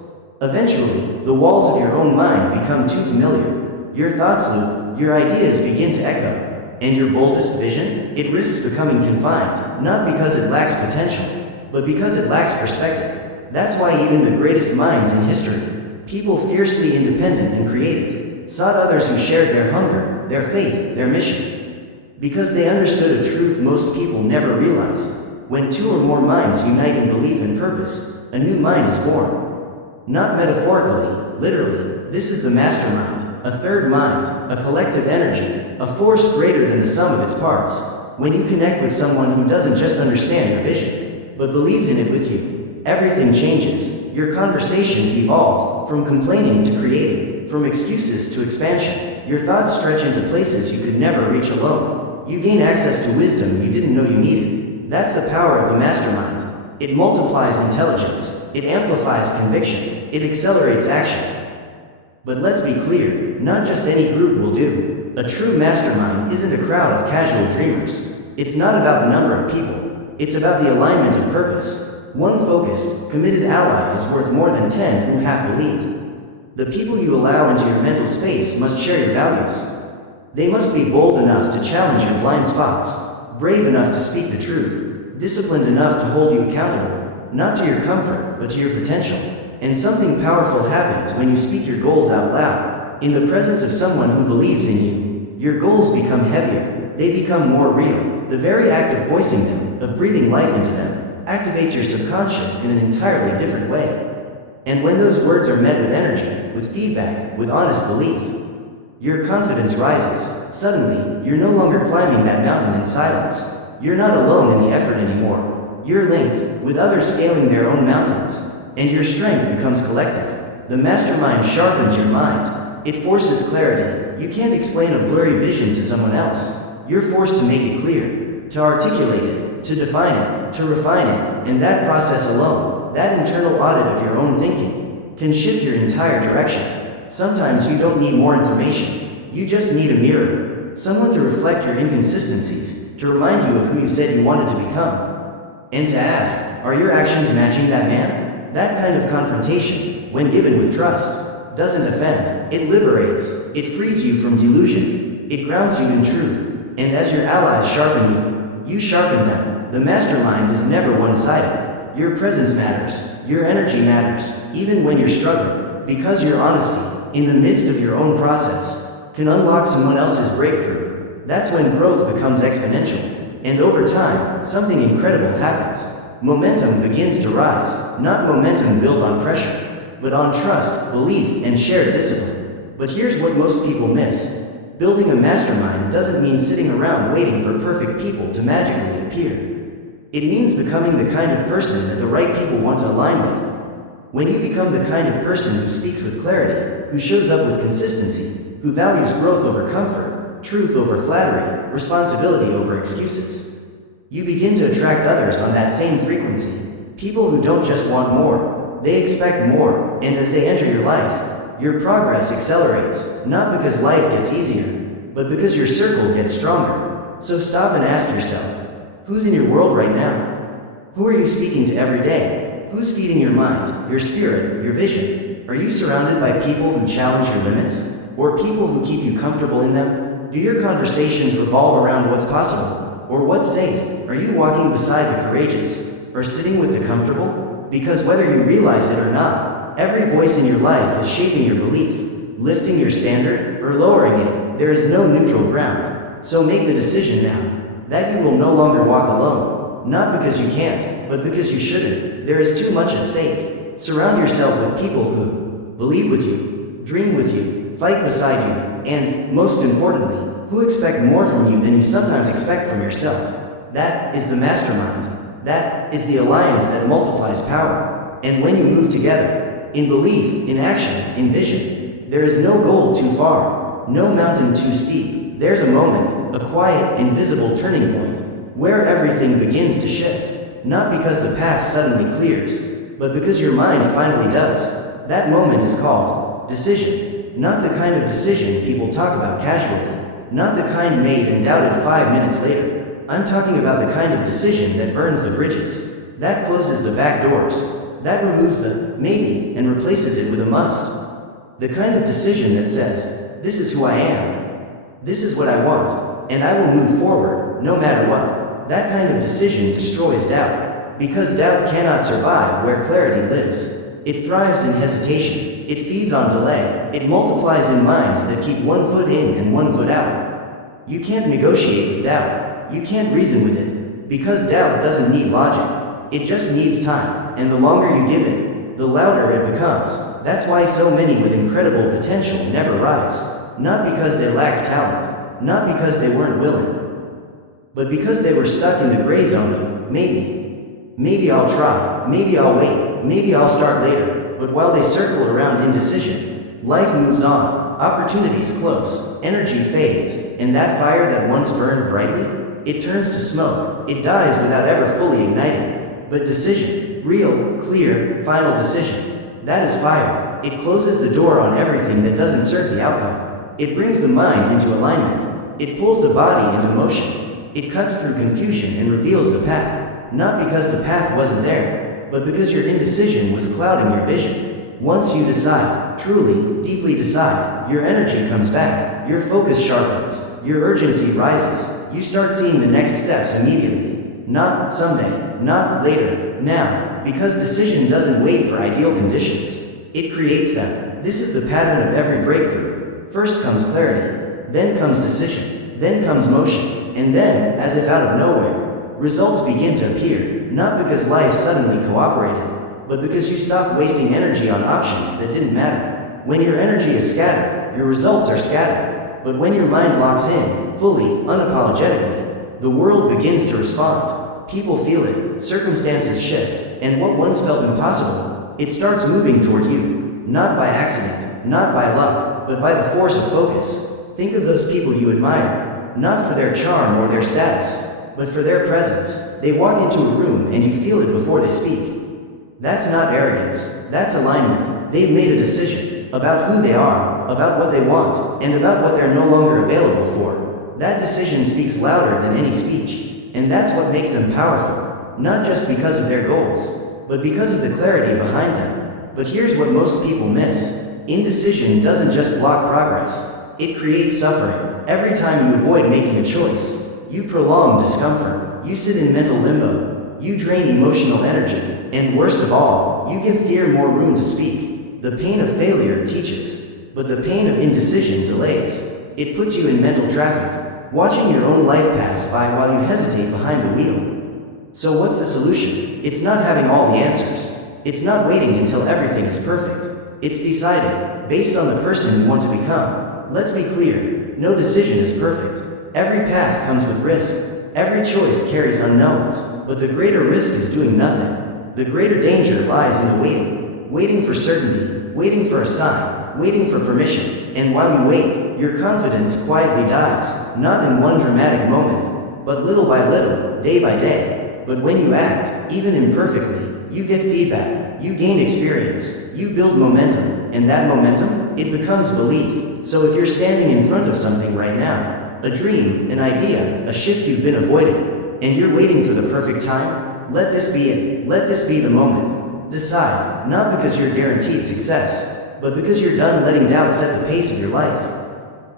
Eventually, the walls of your own mind become too familiar. Your thoughts loop, your ideas begin to echo, and your boldest vision, it risks becoming confined, not because it lacks potential, but because it lacks perspective. That's why even the greatest minds in history, people fiercely independent and creative, sought others who shared their hunger, their faith, their mission. Because they understood a truth most people never realize. When two or more minds unite in belief and purpose, a new mind is born. Not metaphorically, literally, this is the mastermind, a third mind, a collective energy, a force greater than the sum of its parts. When you connect with someone who doesn't just understand your vision, but believes in it with you, everything changes. Your conversations evolve, from complaining to creating, from excuses to expansion. Your thoughts stretch into places you could never reach alone. You gain access to wisdom you didn't know you needed. That's the power of the mastermind. It multiplies intelligence, it amplifies conviction, it accelerates action. But let's be clear, not just any group will do. A true mastermind isn't a crowd of casual dreamers. It's not about the number of people, it's about the alignment of purpose. One focused, committed ally is worth more than 10 who half believe. The people you allow into your mental space must share your values. They must be bold enough to challenge your blind spots, brave enough to speak the truth, disciplined enough to hold you accountable, not to your comfort, but to your potential. And something powerful happens when you speak your goals out loud. In the presence of someone who believes in you, your goals become heavier, they become more real. The very act of voicing them, of breathing life into them, activates your subconscious in an entirely different way. And when those words are met with energy, with feedback, with honest belief, your confidence rises. Suddenly, you're no longer climbing that mountain in silence. You're not alone in the effort anymore. You're linked, with others scaling their own mountains, and your strength becomes collective. The mastermind sharpens your mind. It forces clarity. You can't explain a blurry vision to someone else. You're forced to make it clear, to articulate it, to define it, to refine it, and that process alone, that internal audit of your own thinking, can shift your entire direction. Sometimes you don't need more information. You just need a mirror, someone to reflect your inconsistencies, to remind you of who you said you wanted to become, and to ask, are your actions matching that man? That kind of confrontation, when given with trust, doesn't offend. It liberates. It frees you from delusion. It grounds you in truth. And as your allies sharpen you, you sharpen them. The mastermind is never one-sided. Your presence matters. Your energy matters, even when you're struggling, because your honesty, in the midst of your own process, can unlock someone else's breakthrough. That's when growth becomes exponential. And over time, something incredible happens. Momentum begins to rise, not momentum built on pressure, but on trust, belief, and shared discipline. But here's what most people miss. Building a mastermind doesn't mean sitting around waiting for perfect people to magically appear. It means becoming the kind of person that the right people want to align with. When you become the kind of person who speaks with clarity, who shows up with consistency, who values growth over comfort, truth over flattery, responsibility over excuses, you begin to attract others on that same frequency. People who don't just want more, they expect more, and as they enter your life, your progress accelerates, not because life gets easier, but because your circle gets stronger. So stop and ask yourself, who's in your world right now? Who are you speaking to every day? Who's feeding your mind, your spirit, your vision? Are you surrounded by people who challenge your limits, or people who keep you comfortable in them? Do your conversations revolve around what's possible, or what's safe? Are you walking beside the courageous, or sitting with the comfortable? Because whether you realize it or not, every voice in your life is shaping your belief, lifting your standard, or lowering it. There is no neutral ground. So make the decision now that you will no longer walk alone. Not because you can't, but because you shouldn't. There is too much at stake. Surround yourself with people who believe with you, dream with you, fight beside you, and, most importantly, who expect more from you than you sometimes expect from yourself. That is the mastermind. That is the alliance that multiplies power. And when you move together, in belief, in action, in vision, there is no goal too far, no mountain too steep. There's a moment, a quiet, invisible turning point, where everything begins to shift. Not because the path suddenly clears, but because your mind finally does. That moment is called decision. Not the kind of decision people talk about casually. Not the kind made and doubted 5 minutes later. I'm talking about the kind of decision that burns the bridges, that closes the back doors, that removes the maybe and replaces it with a must. The kind of decision that says, this is who I am, this is what I want, and I will move forward, no matter what. That kind of decision destroys doubt, because doubt cannot survive where clarity lives. It thrives in hesitation, it feeds on delay, it multiplies in minds that keep one foot in and one foot out. You can't negotiate with doubt, you can't reason with it, because doubt doesn't need logic, it just needs time, and the longer you give it, the louder it becomes. That's why so many with incredible potential never rise, not because they lacked talent, not because they weren't willing, but because they were stuck in the gray zone of maybe. Maybe I'll try, maybe I'll wait, maybe I'll start later. But while they circle around indecision, life moves on, opportunities close, energy fades, and that fire that once burned brightly, it turns to smoke, it dies without ever fully igniting. But decision, real, clear, final decision, that is fire. It closes the door on everything that doesn't serve the outcome. It brings the mind into alignment. It pulls the body into motion. It cuts through confusion and reveals the path. Not because the path wasn't there, but because your indecision was clouding your vision. Once you decide, truly, deeply decide, your energy comes back, your focus sharpens, your urgency rises, you start seeing the next steps immediately. Not someday, not later, now, because decision doesn't wait for ideal conditions. It creates them. This is the pattern of every breakthrough. First comes clarity, then comes decision, then comes motion, and then, as if out of nowhere, results begin to appear, not because life suddenly cooperated, but because you stopped wasting energy on options that didn't matter. When your energy is scattered, your results are scattered. But when your mind locks in, fully, unapologetically, the world begins to respond. People feel it, circumstances shift, and what once felt impossible, it starts moving toward you. Not by accident, not by luck, but by the force of focus. Think of those people you admire, not for their charm or their status, but for their presence. They walk into a room and you feel it before they speak. That's not arrogance, that's alignment. They've made a decision about who they are, about what they want, and about what they're no longer available for. That decision speaks louder than any speech, and that's what makes them powerful, not just because of their goals, but because of the clarity behind them. But here's what most people miss. Indecision doesn't just block progress, it creates suffering. Every time you avoid making a choice, you prolong discomfort, you sit in mental limbo, you drain emotional energy, and worst of all, you give fear more room to speak. The pain of failure teaches, but the pain of indecision delays. It puts you in mental traffic, watching your own life pass by while you hesitate behind the wheel. So what's the solution? It's not having all the answers. It's not waiting until everything is perfect. It's deciding, based on the person you want to become. Let's be clear, no decision is perfect. Every path comes with risk. Every choice carries unknowns, but the greater risk is doing nothing. The greater danger lies in the waiting. Waiting for certainty, waiting for a sign, waiting for permission. And while you wait, your confidence quietly dies, not in one dramatic moment, but little by little, day by day. But when you act, even imperfectly, you get feedback, you gain experience, you build momentum, and that momentum, it becomes belief. So if you're standing in front of something right now, a dream, an idea, a shift you've been avoiding, and you're waiting for the perfect time, let this be it. Let this be the moment. Decide, not because you're guaranteed success, but because you're done letting doubt set the pace of your life.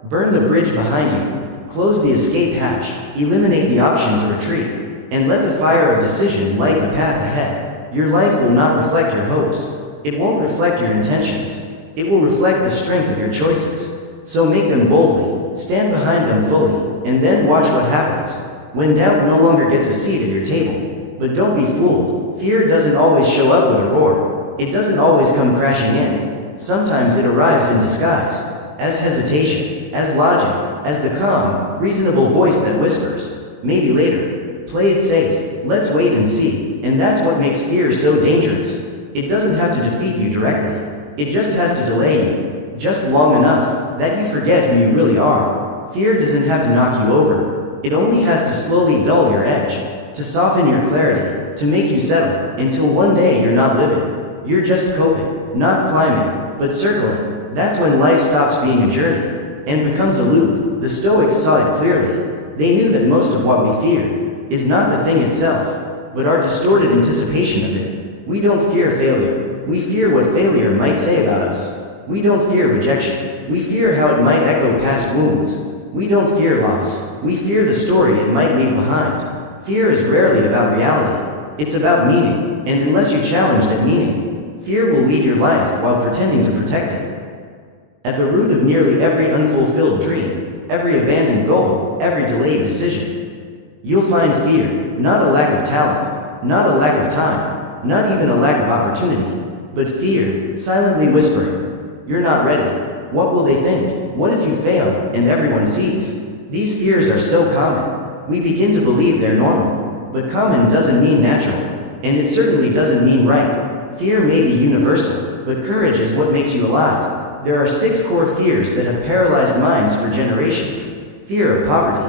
Burn the bridge behind you, close the escape hatch, eliminate the option to retreat, and let the fire of decision light the path ahead. your life will not reflect your hopes. It won't reflect your intentions. It will reflect the strength of your choices. So make them boldly, stand behind them fully, and then watch what happens. When doubt no longer gets a seat at your table. But don't be fooled. Fear doesn't always show up with a roar. It doesn't always come crashing in. Sometimes it arrives in disguise, as hesitation, as logic, as the calm, reasonable voice that whispers, maybe later. Play it safe. Let's wait and see. And that's what makes fear so dangerous. It doesn't have to defeat you directly. It just has to delay you, just long enough that you forget who you really are. Fear doesn't have to knock you over. It only has to slowly dull your edge, to soften your clarity, to make you settle, until one day you're not living. You're just coping, not climbing, but circling. That's when life stops being a journey and becomes a loop. The Stoics saw it clearly. They knew that most of what we fear is not the thing itself, but our distorted anticipation of it. We don't fear failure. We fear what failure might say about us. We don't fear rejection. We fear how it might echo past wounds. We don't fear loss. We fear the story it might leave behind. Fear is rarely about reality. It's about meaning, and unless you challenge that meaning, fear will lead your life while pretending to protect it. At the root of nearly every unfulfilled dream, every abandoned goal, every delayed decision, you'll find fear, not a lack of talent, not a lack of time, not even a lack of opportunity, but fear, silently whispering, "You're not ready. What will they think? What if you fail, and everyone sees?" These fears are so common, we begin to believe they're normal. But common doesn't mean natural, and it certainly doesn't mean right. Fear may be universal, but courage is what makes you alive. There are 6 core fears that have paralyzed minds for generations. Fear of poverty,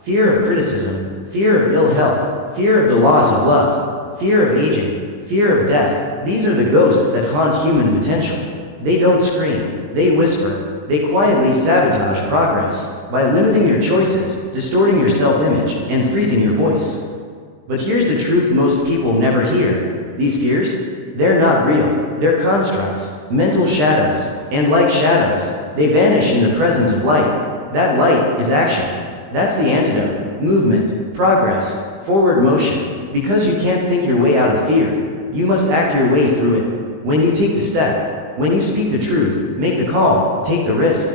fear of criticism, fear of ill health, fear of the loss of love, fear of aging, fear of death. These are the ghosts that haunt human potential. They don't scream, they whisper, they quietly sabotage progress by limiting your choices, distorting your self-image, and freezing your voice. But here's the truth most people never hear. These fears, they're not real. They're constructs, mental shadows, and like shadows, they vanish in the presence of light. That light is action. That's the antidote. Movement, progress, forward motion. Because you can't think your way out of fear, you must act your way through it. When you take the step, when you speak the truth, make the call, take the risk,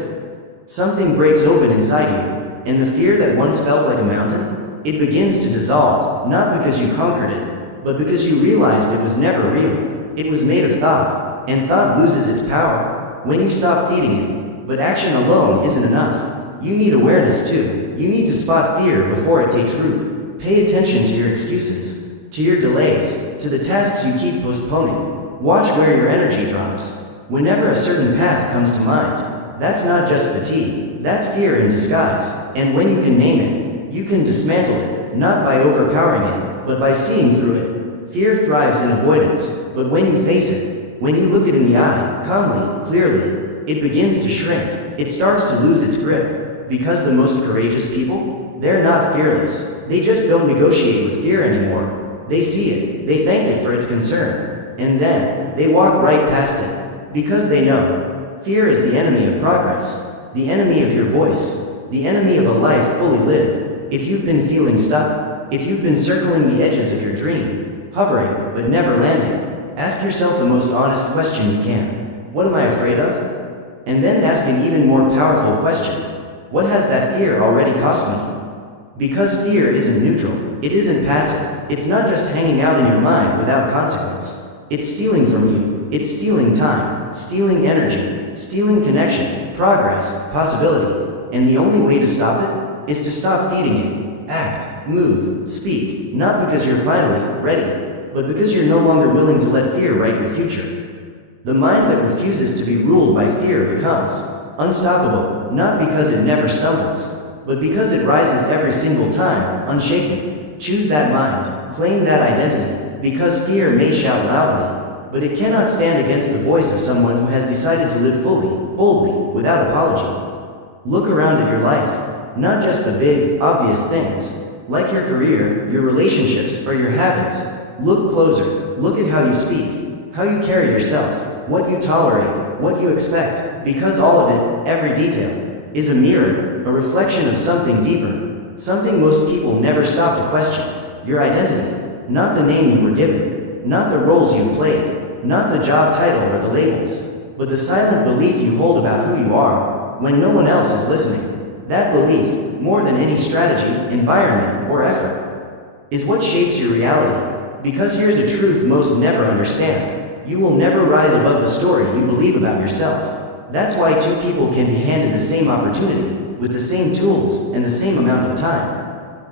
something breaks open inside you, and the fear that once felt like a mountain, it begins to dissolve, not because you conquered it, but because you realized it was never real. It was made of thought, and thought loses its power when you stop feeding it. But action alone isn't enough. You need awareness too. You need to spot fear before it takes root. Pay attention to your excuses, to your delays, to the tasks you keep postponing. Watch where your energy drops. Whenever a certain path comes to mind, that's not just fatigue, that's fear in disguise. And when you can name it, you can dismantle it, not by overpowering it, but by seeing through it. Fear thrives in avoidance, but when you face it, when you look it in the eye, calmly, clearly, it begins to shrink. It starts to lose its grip. Because the most courageous people, they're not fearless. They just don't negotiate with fear anymore. They see it, they thank it for its concern, and then they walk right past it. Because they know, fear is the enemy of progress, the enemy of your voice, the enemy of a life fully lived. If you've been feeling stuck, if you've been circling the edges of your dream, hovering but never landing, ask yourself the most honest question you can. What am I afraid of? And then ask an even more powerful question. What has that fear already cost me? Because fear isn't neutral, it isn't passive, it's not just hanging out in your mind without consequence. It's stealing from you, it's stealing time, stealing energy, stealing connection, progress, possibility. And the only way to stop it is to stop feeding it. Act, move, speak, not because you're finally ready, but because you're no longer willing to let fear write your future. The mind that refuses to be ruled by fear becomes unstoppable, not because it never stumbles, but because it rises every single time, unshaken. Choose that mind, claim that identity, because fear may shout loudly, but it cannot stand against the voice of someone who has decided to live fully, boldly, without apology. Look around at your life, not just the big, obvious things, like your career, your relationships, or your habits. Look closer, look at how you speak, how you carry yourself, what you tolerate, what you expect, because all of it, every detail, is a mirror, a reflection of something deeper, something most people never stop to question. Your identity, not the name you were given, not the roles you've played, not the job title or the labels, but the silent belief you hold about who you are when no one else is listening. That belief, more than any strategy, environment, or effort, is what shapes your reality. Because here's a truth most never understand. You will never rise above the story you believe about yourself. That's why two people can be handed the same opportunity, with the same tools and the same amount of time.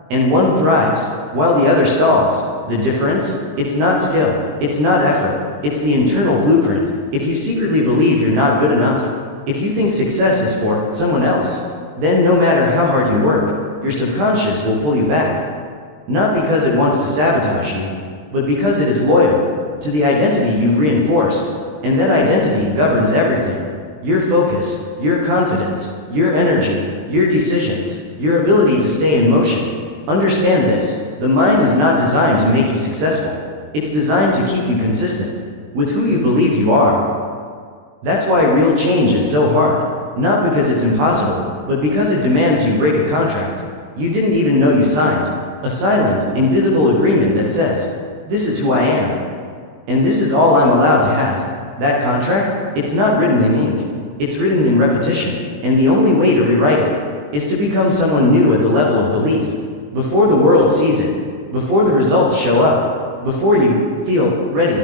And one thrives, while the other stalls. The difference? It's not skill, it's not effort, it's the internal blueprint. If you secretly believe you're not good enough, if you think success is for someone else, then no matter how hard you work, your subconscious will pull you back. Not because it wants to sabotage you, but because it is loyal to the identity you've reinforced, and that identity governs everything. Your focus, your confidence, your energy, your decisions, your ability to stay in motion. Understand this, the mind is not designed to make you successful. It's designed to keep you consistent with who you believe you are. That's why real change is so hard, not because it's impossible, but because it demands you break a contract you didn't even know you signed. A silent, invisible agreement that says, this is who I am, and this is all I'm allowed to have. That contract, it's not written in ink, it's written in repetition, and the only way to rewrite it is to become someone new at the level of belief, before the world sees it, before the results show up, before you feel ready.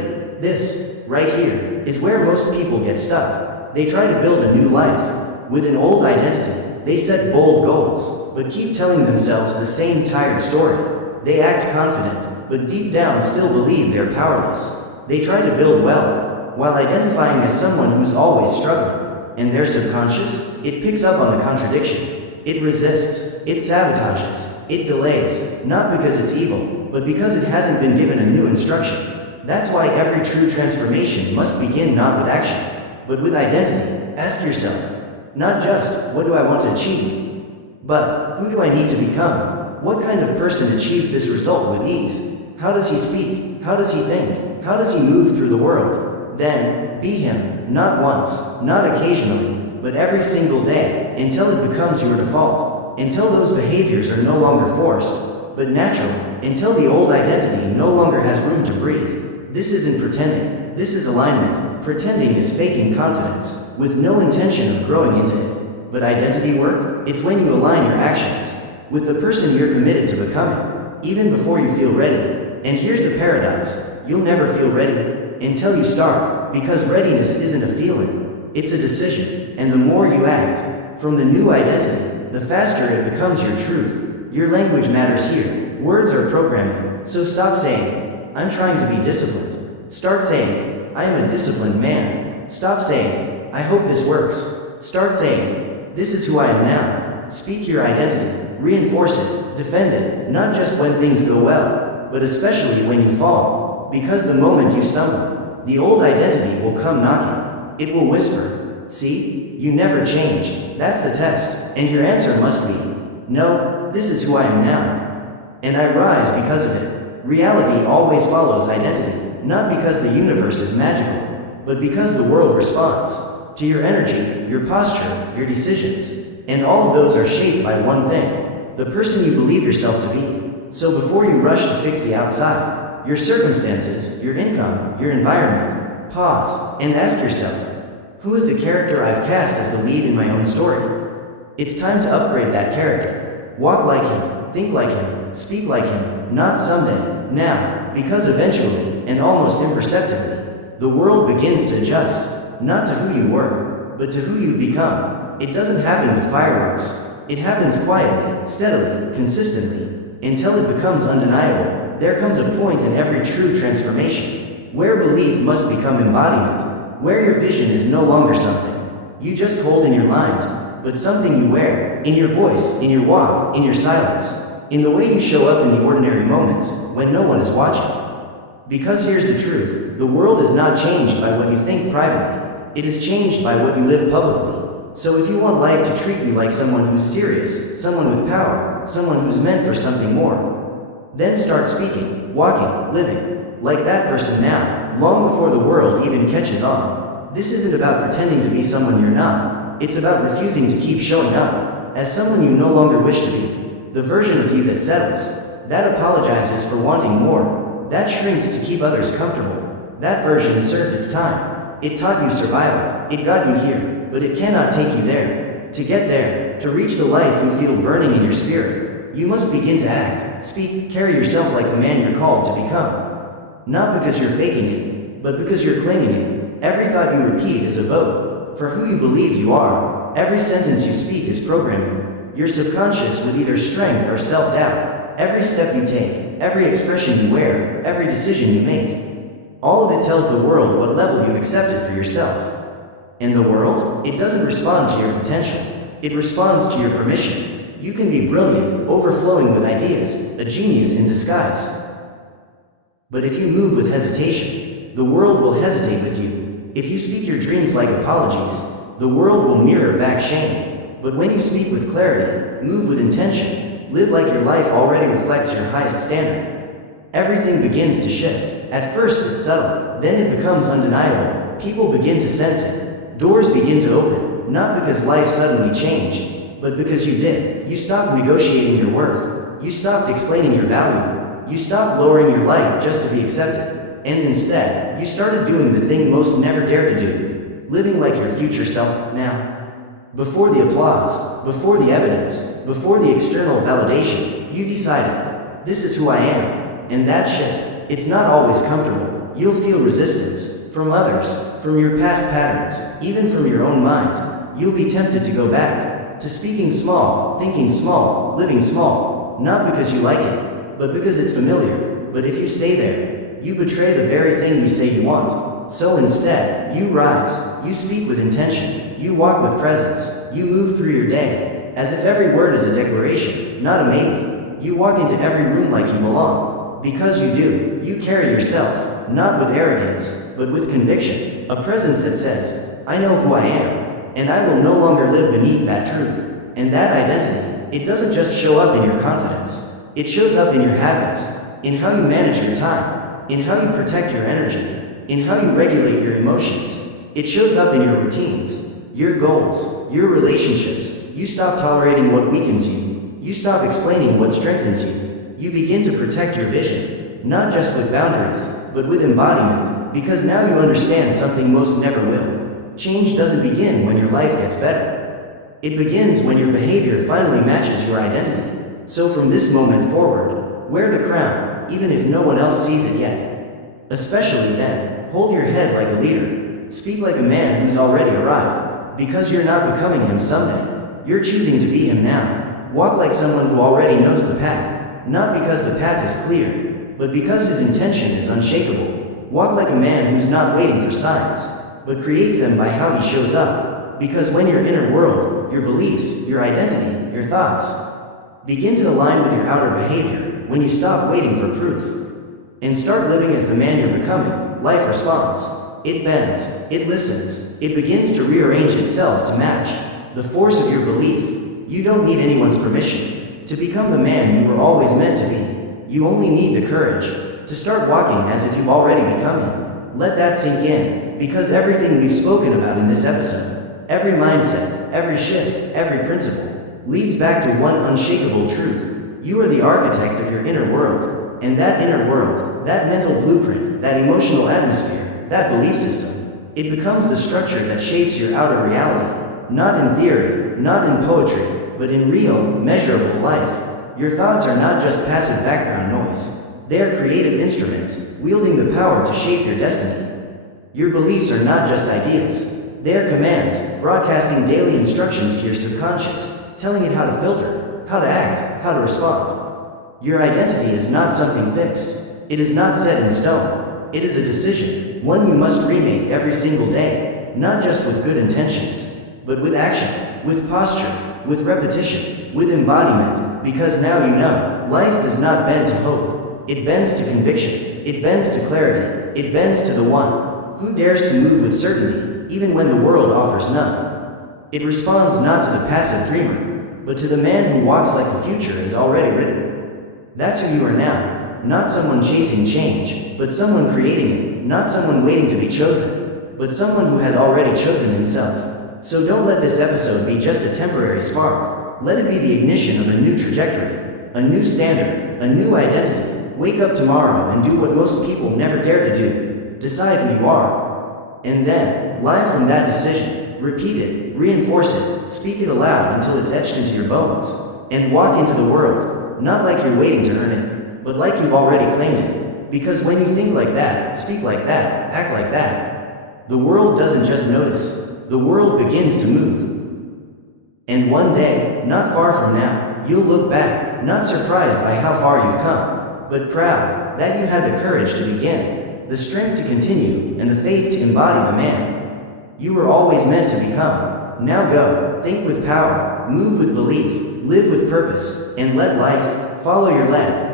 This, right here, is where most people get stuck. They try to build a new life with an old identity. They set bold goals, but keep telling themselves the same tired story. They act confident, but deep down still believe they're powerless. They try to build wealth, while identifying as someone who's always struggling. And their subconscious, it picks up on the contradiction. It resists, it sabotages, it delays, not because it's evil, but because it hasn't been given a new instruction. That's why every true transformation must begin not with action, but with identity. Ask yourself, not just, what do I want to achieve, but who do I need to become? What kind of person achieves this result with ease? How does he speak? How does he think? How does he move through the world? Then, be him, not once, not occasionally, but every single day, until it becomes your default, until those behaviors are no longer forced, but natural, until the old identity no longer has room to breathe. This isn't pretending, this is alignment. Pretending is faking confidence, with no intention of growing into it. But identity work, it's when you align your actions with the person you're committed to becoming, even before you feel ready. And here's the paradox, you'll never feel ready until you start, because readiness isn't a feeling, it's a decision. And the more you act from the new identity, the faster it becomes your truth. Your language matters here. Words are programming, so stop saying, I'm trying to be disciplined. Start saying, I am a disciplined man. Stop saying, I hope this works. Start saying, this is who I am now. Speak your identity, reinforce it, defend it, not just when things go well, but especially when you fall. Because the moment you stumble, the old identity will come knocking. It will whisper, see, you never change. That's the test. And your answer must be, no, this is who I am now. And I rise because of it. Reality always follows identity. Not because the universe is magical, but because the world responds to your energy, your posture, your decisions. And all of those are shaped by one thing, the person you believe yourself to be. So before you rush to fix the outside, your circumstances, your income, your environment, pause and ask yourself, who is the character I've cast as the lead in my own story? It's time to upgrade that character. Walk like him, think like him, speak like him, not someday, now, because eventually, and almost imperceptibly, the world begins to adjust, not to who you were, but to who you've become. It doesn't happen with fireworks. It happens quietly, steadily, consistently, until it becomes undeniable. There comes a point in every true transformation, where belief must become embodiment, where your vision is no longer something you just hold in your mind, but something you wear, in your voice, in your walk, in your silence, in the way you show up in the ordinary moments, when no one is watching. Because here's the truth, the world is not changed by what you think privately, it is changed by what you live publicly. So if you want life to treat you like someone who's serious, someone with power, someone who's meant for something more, then start speaking, walking, living, like that person now, long before the world even catches on. This isn't about pretending to be someone you're not, it's about refusing to keep showing up as someone you no longer wish to be, the version of you that settles, that apologizes for wanting more, that shrinks to keep others comfortable. That version served its time. It taught you survival. It got you here, but it cannot take you there. To get there, to reach the life you feel burning in your spirit, you must begin to act, speak, carry yourself like the man you're called to become. Not because you're faking it, but because you're claiming it. Every thought you repeat is a vote for who you believe you are. Every sentence you speak is programming your subconscious with either strength or self-doubt. Every step you take, every expression you wear, every decision you make, all of it tells the world what level you've accepted for yourself. And the world, it doesn't respond to your potential. It responds to your permission. You can be brilliant, overflowing with ideas, a genius in disguise. But if you move with hesitation, the world will hesitate with you. If you speak your dreams like apologies, the world will mirror back shame. But when you speak with clarity, move with intention, live like your life already reflects your highest standard, everything begins to shift. At first it's subtle, then it becomes undeniable. People begin to sense it. Doors begin to open, not because life suddenly changed, but because you did. You stopped negotiating your worth. You stopped explaining your value. You stopped lowering your light just to be accepted. And instead, you started doing the thing most never dared to do, living like your future self now. Before the applause, before the evidence, before the external validation, you decided, this is who I am. And that shift, it's not always comfortable. You'll feel resistance from others, from your past patterns, even from your own mind. You'll be tempted to go back to speaking small, thinking small, living small, not because you like it, but because it's familiar. But if you stay there, you betray the very thing you say you want. So instead, you rise, you speak with intention, you walk with presence, you move through your day, as if every word is a declaration, not a maybe. You walk into every room like you belong. Because you do, you carry yourself, not with arrogance, but with conviction, a presence that says, I know who I am, and I will no longer live beneath that truth. And that identity, it doesn't just show up in your confidence, it shows up in your habits, in how you manage your time, in how you protect your energy, in how you regulate your emotions. It shows up in your routines, your goals, your relationships. You stop tolerating what weakens you. You stop explaining what strengthens you. You begin to protect your vision, not just with boundaries, but with embodiment, because now you understand something most never will. Change doesn't begin when your life gets better. It begins when your behavior finally matches your identity. So from this moment forward, wear the crown, even if no one else sees it yet. Especially then, hold your head like a leader. Speak like a man who's already arrived. Because you're not becoming him someday. You're choosing to be him now. Walk like someone who already knows the path. Not because the path is clear, but because his intention is unshakable. Walk like a man who's not waiting for signs, but creates them by how he shows up. Because when your inner world, your beliefs, your identity, your thoughts, begin to align with your outer behavior, when you stop waiting for proof, and start living as the man you're becoming, life responds. It bends, it listens, it begins to rearrange itself to match the force of your belief. You don't need anyone's permission to become the man you were always meant to be. You only need the courage to start walking as if you've already become him. Let that sink in, because everything we've spoken about in this episode, every mindset, every shift, every principle, leads back to one unshakable truth. You are the architect of your inner world, and that inner world, that mental blueprint, that emotional atmosphere, that belief system, it becomes the structure that shapes your outer reality, not in theory, not in poetry, but in real, measurable life. Your thoughts are not just passive background noise. They are creative instruments, wielding the power to shape your destiny. Your beliefs are not just ideas. They are commands, broadcasting daily instructions to your subconscious, telling it how to filter, how to act, how to respond. Your identity is not something fixed. It is not set in stone. It is a decision, one you must remake every single day, not just with good intentions, but with action, with posture, with repetition, with embodiment, because now you know, life does not bend to hope. It bends to conviction. It bends to clarity. It bends to the one who dares to move with certainty, even when the world offers none. It responds not to the passive dreamer, but to the man who walks like the future is already written. That's who you are now, not someone chasing change, but someone creating it, not someone waiting to be chosen, but someone who has already chosen himself. So don't let this episode be just a temporary spark. Let it be the ignition of a new trajectory, a new standard, a new identity. wake up tomorrow and do what most people never dare to do. Decide who you are. And then, live from that decision, repeat it, reinforce it, speak it aloud until it's etched into your bones. And walk into the world, not like you're waiting to earn it, but like you've already claimed it. Because when you think like that, speak like that, act like that, the world doesn't just notice, the world begins to move. And one day, not far from now, you'll look back, not surprised by how far you've come, but proud that you had the courage to begin, the strength to continue, and the faith to embody the man you were always meant to become. Now go, think with power, move with belief, live with purpose, and let life follow your lead.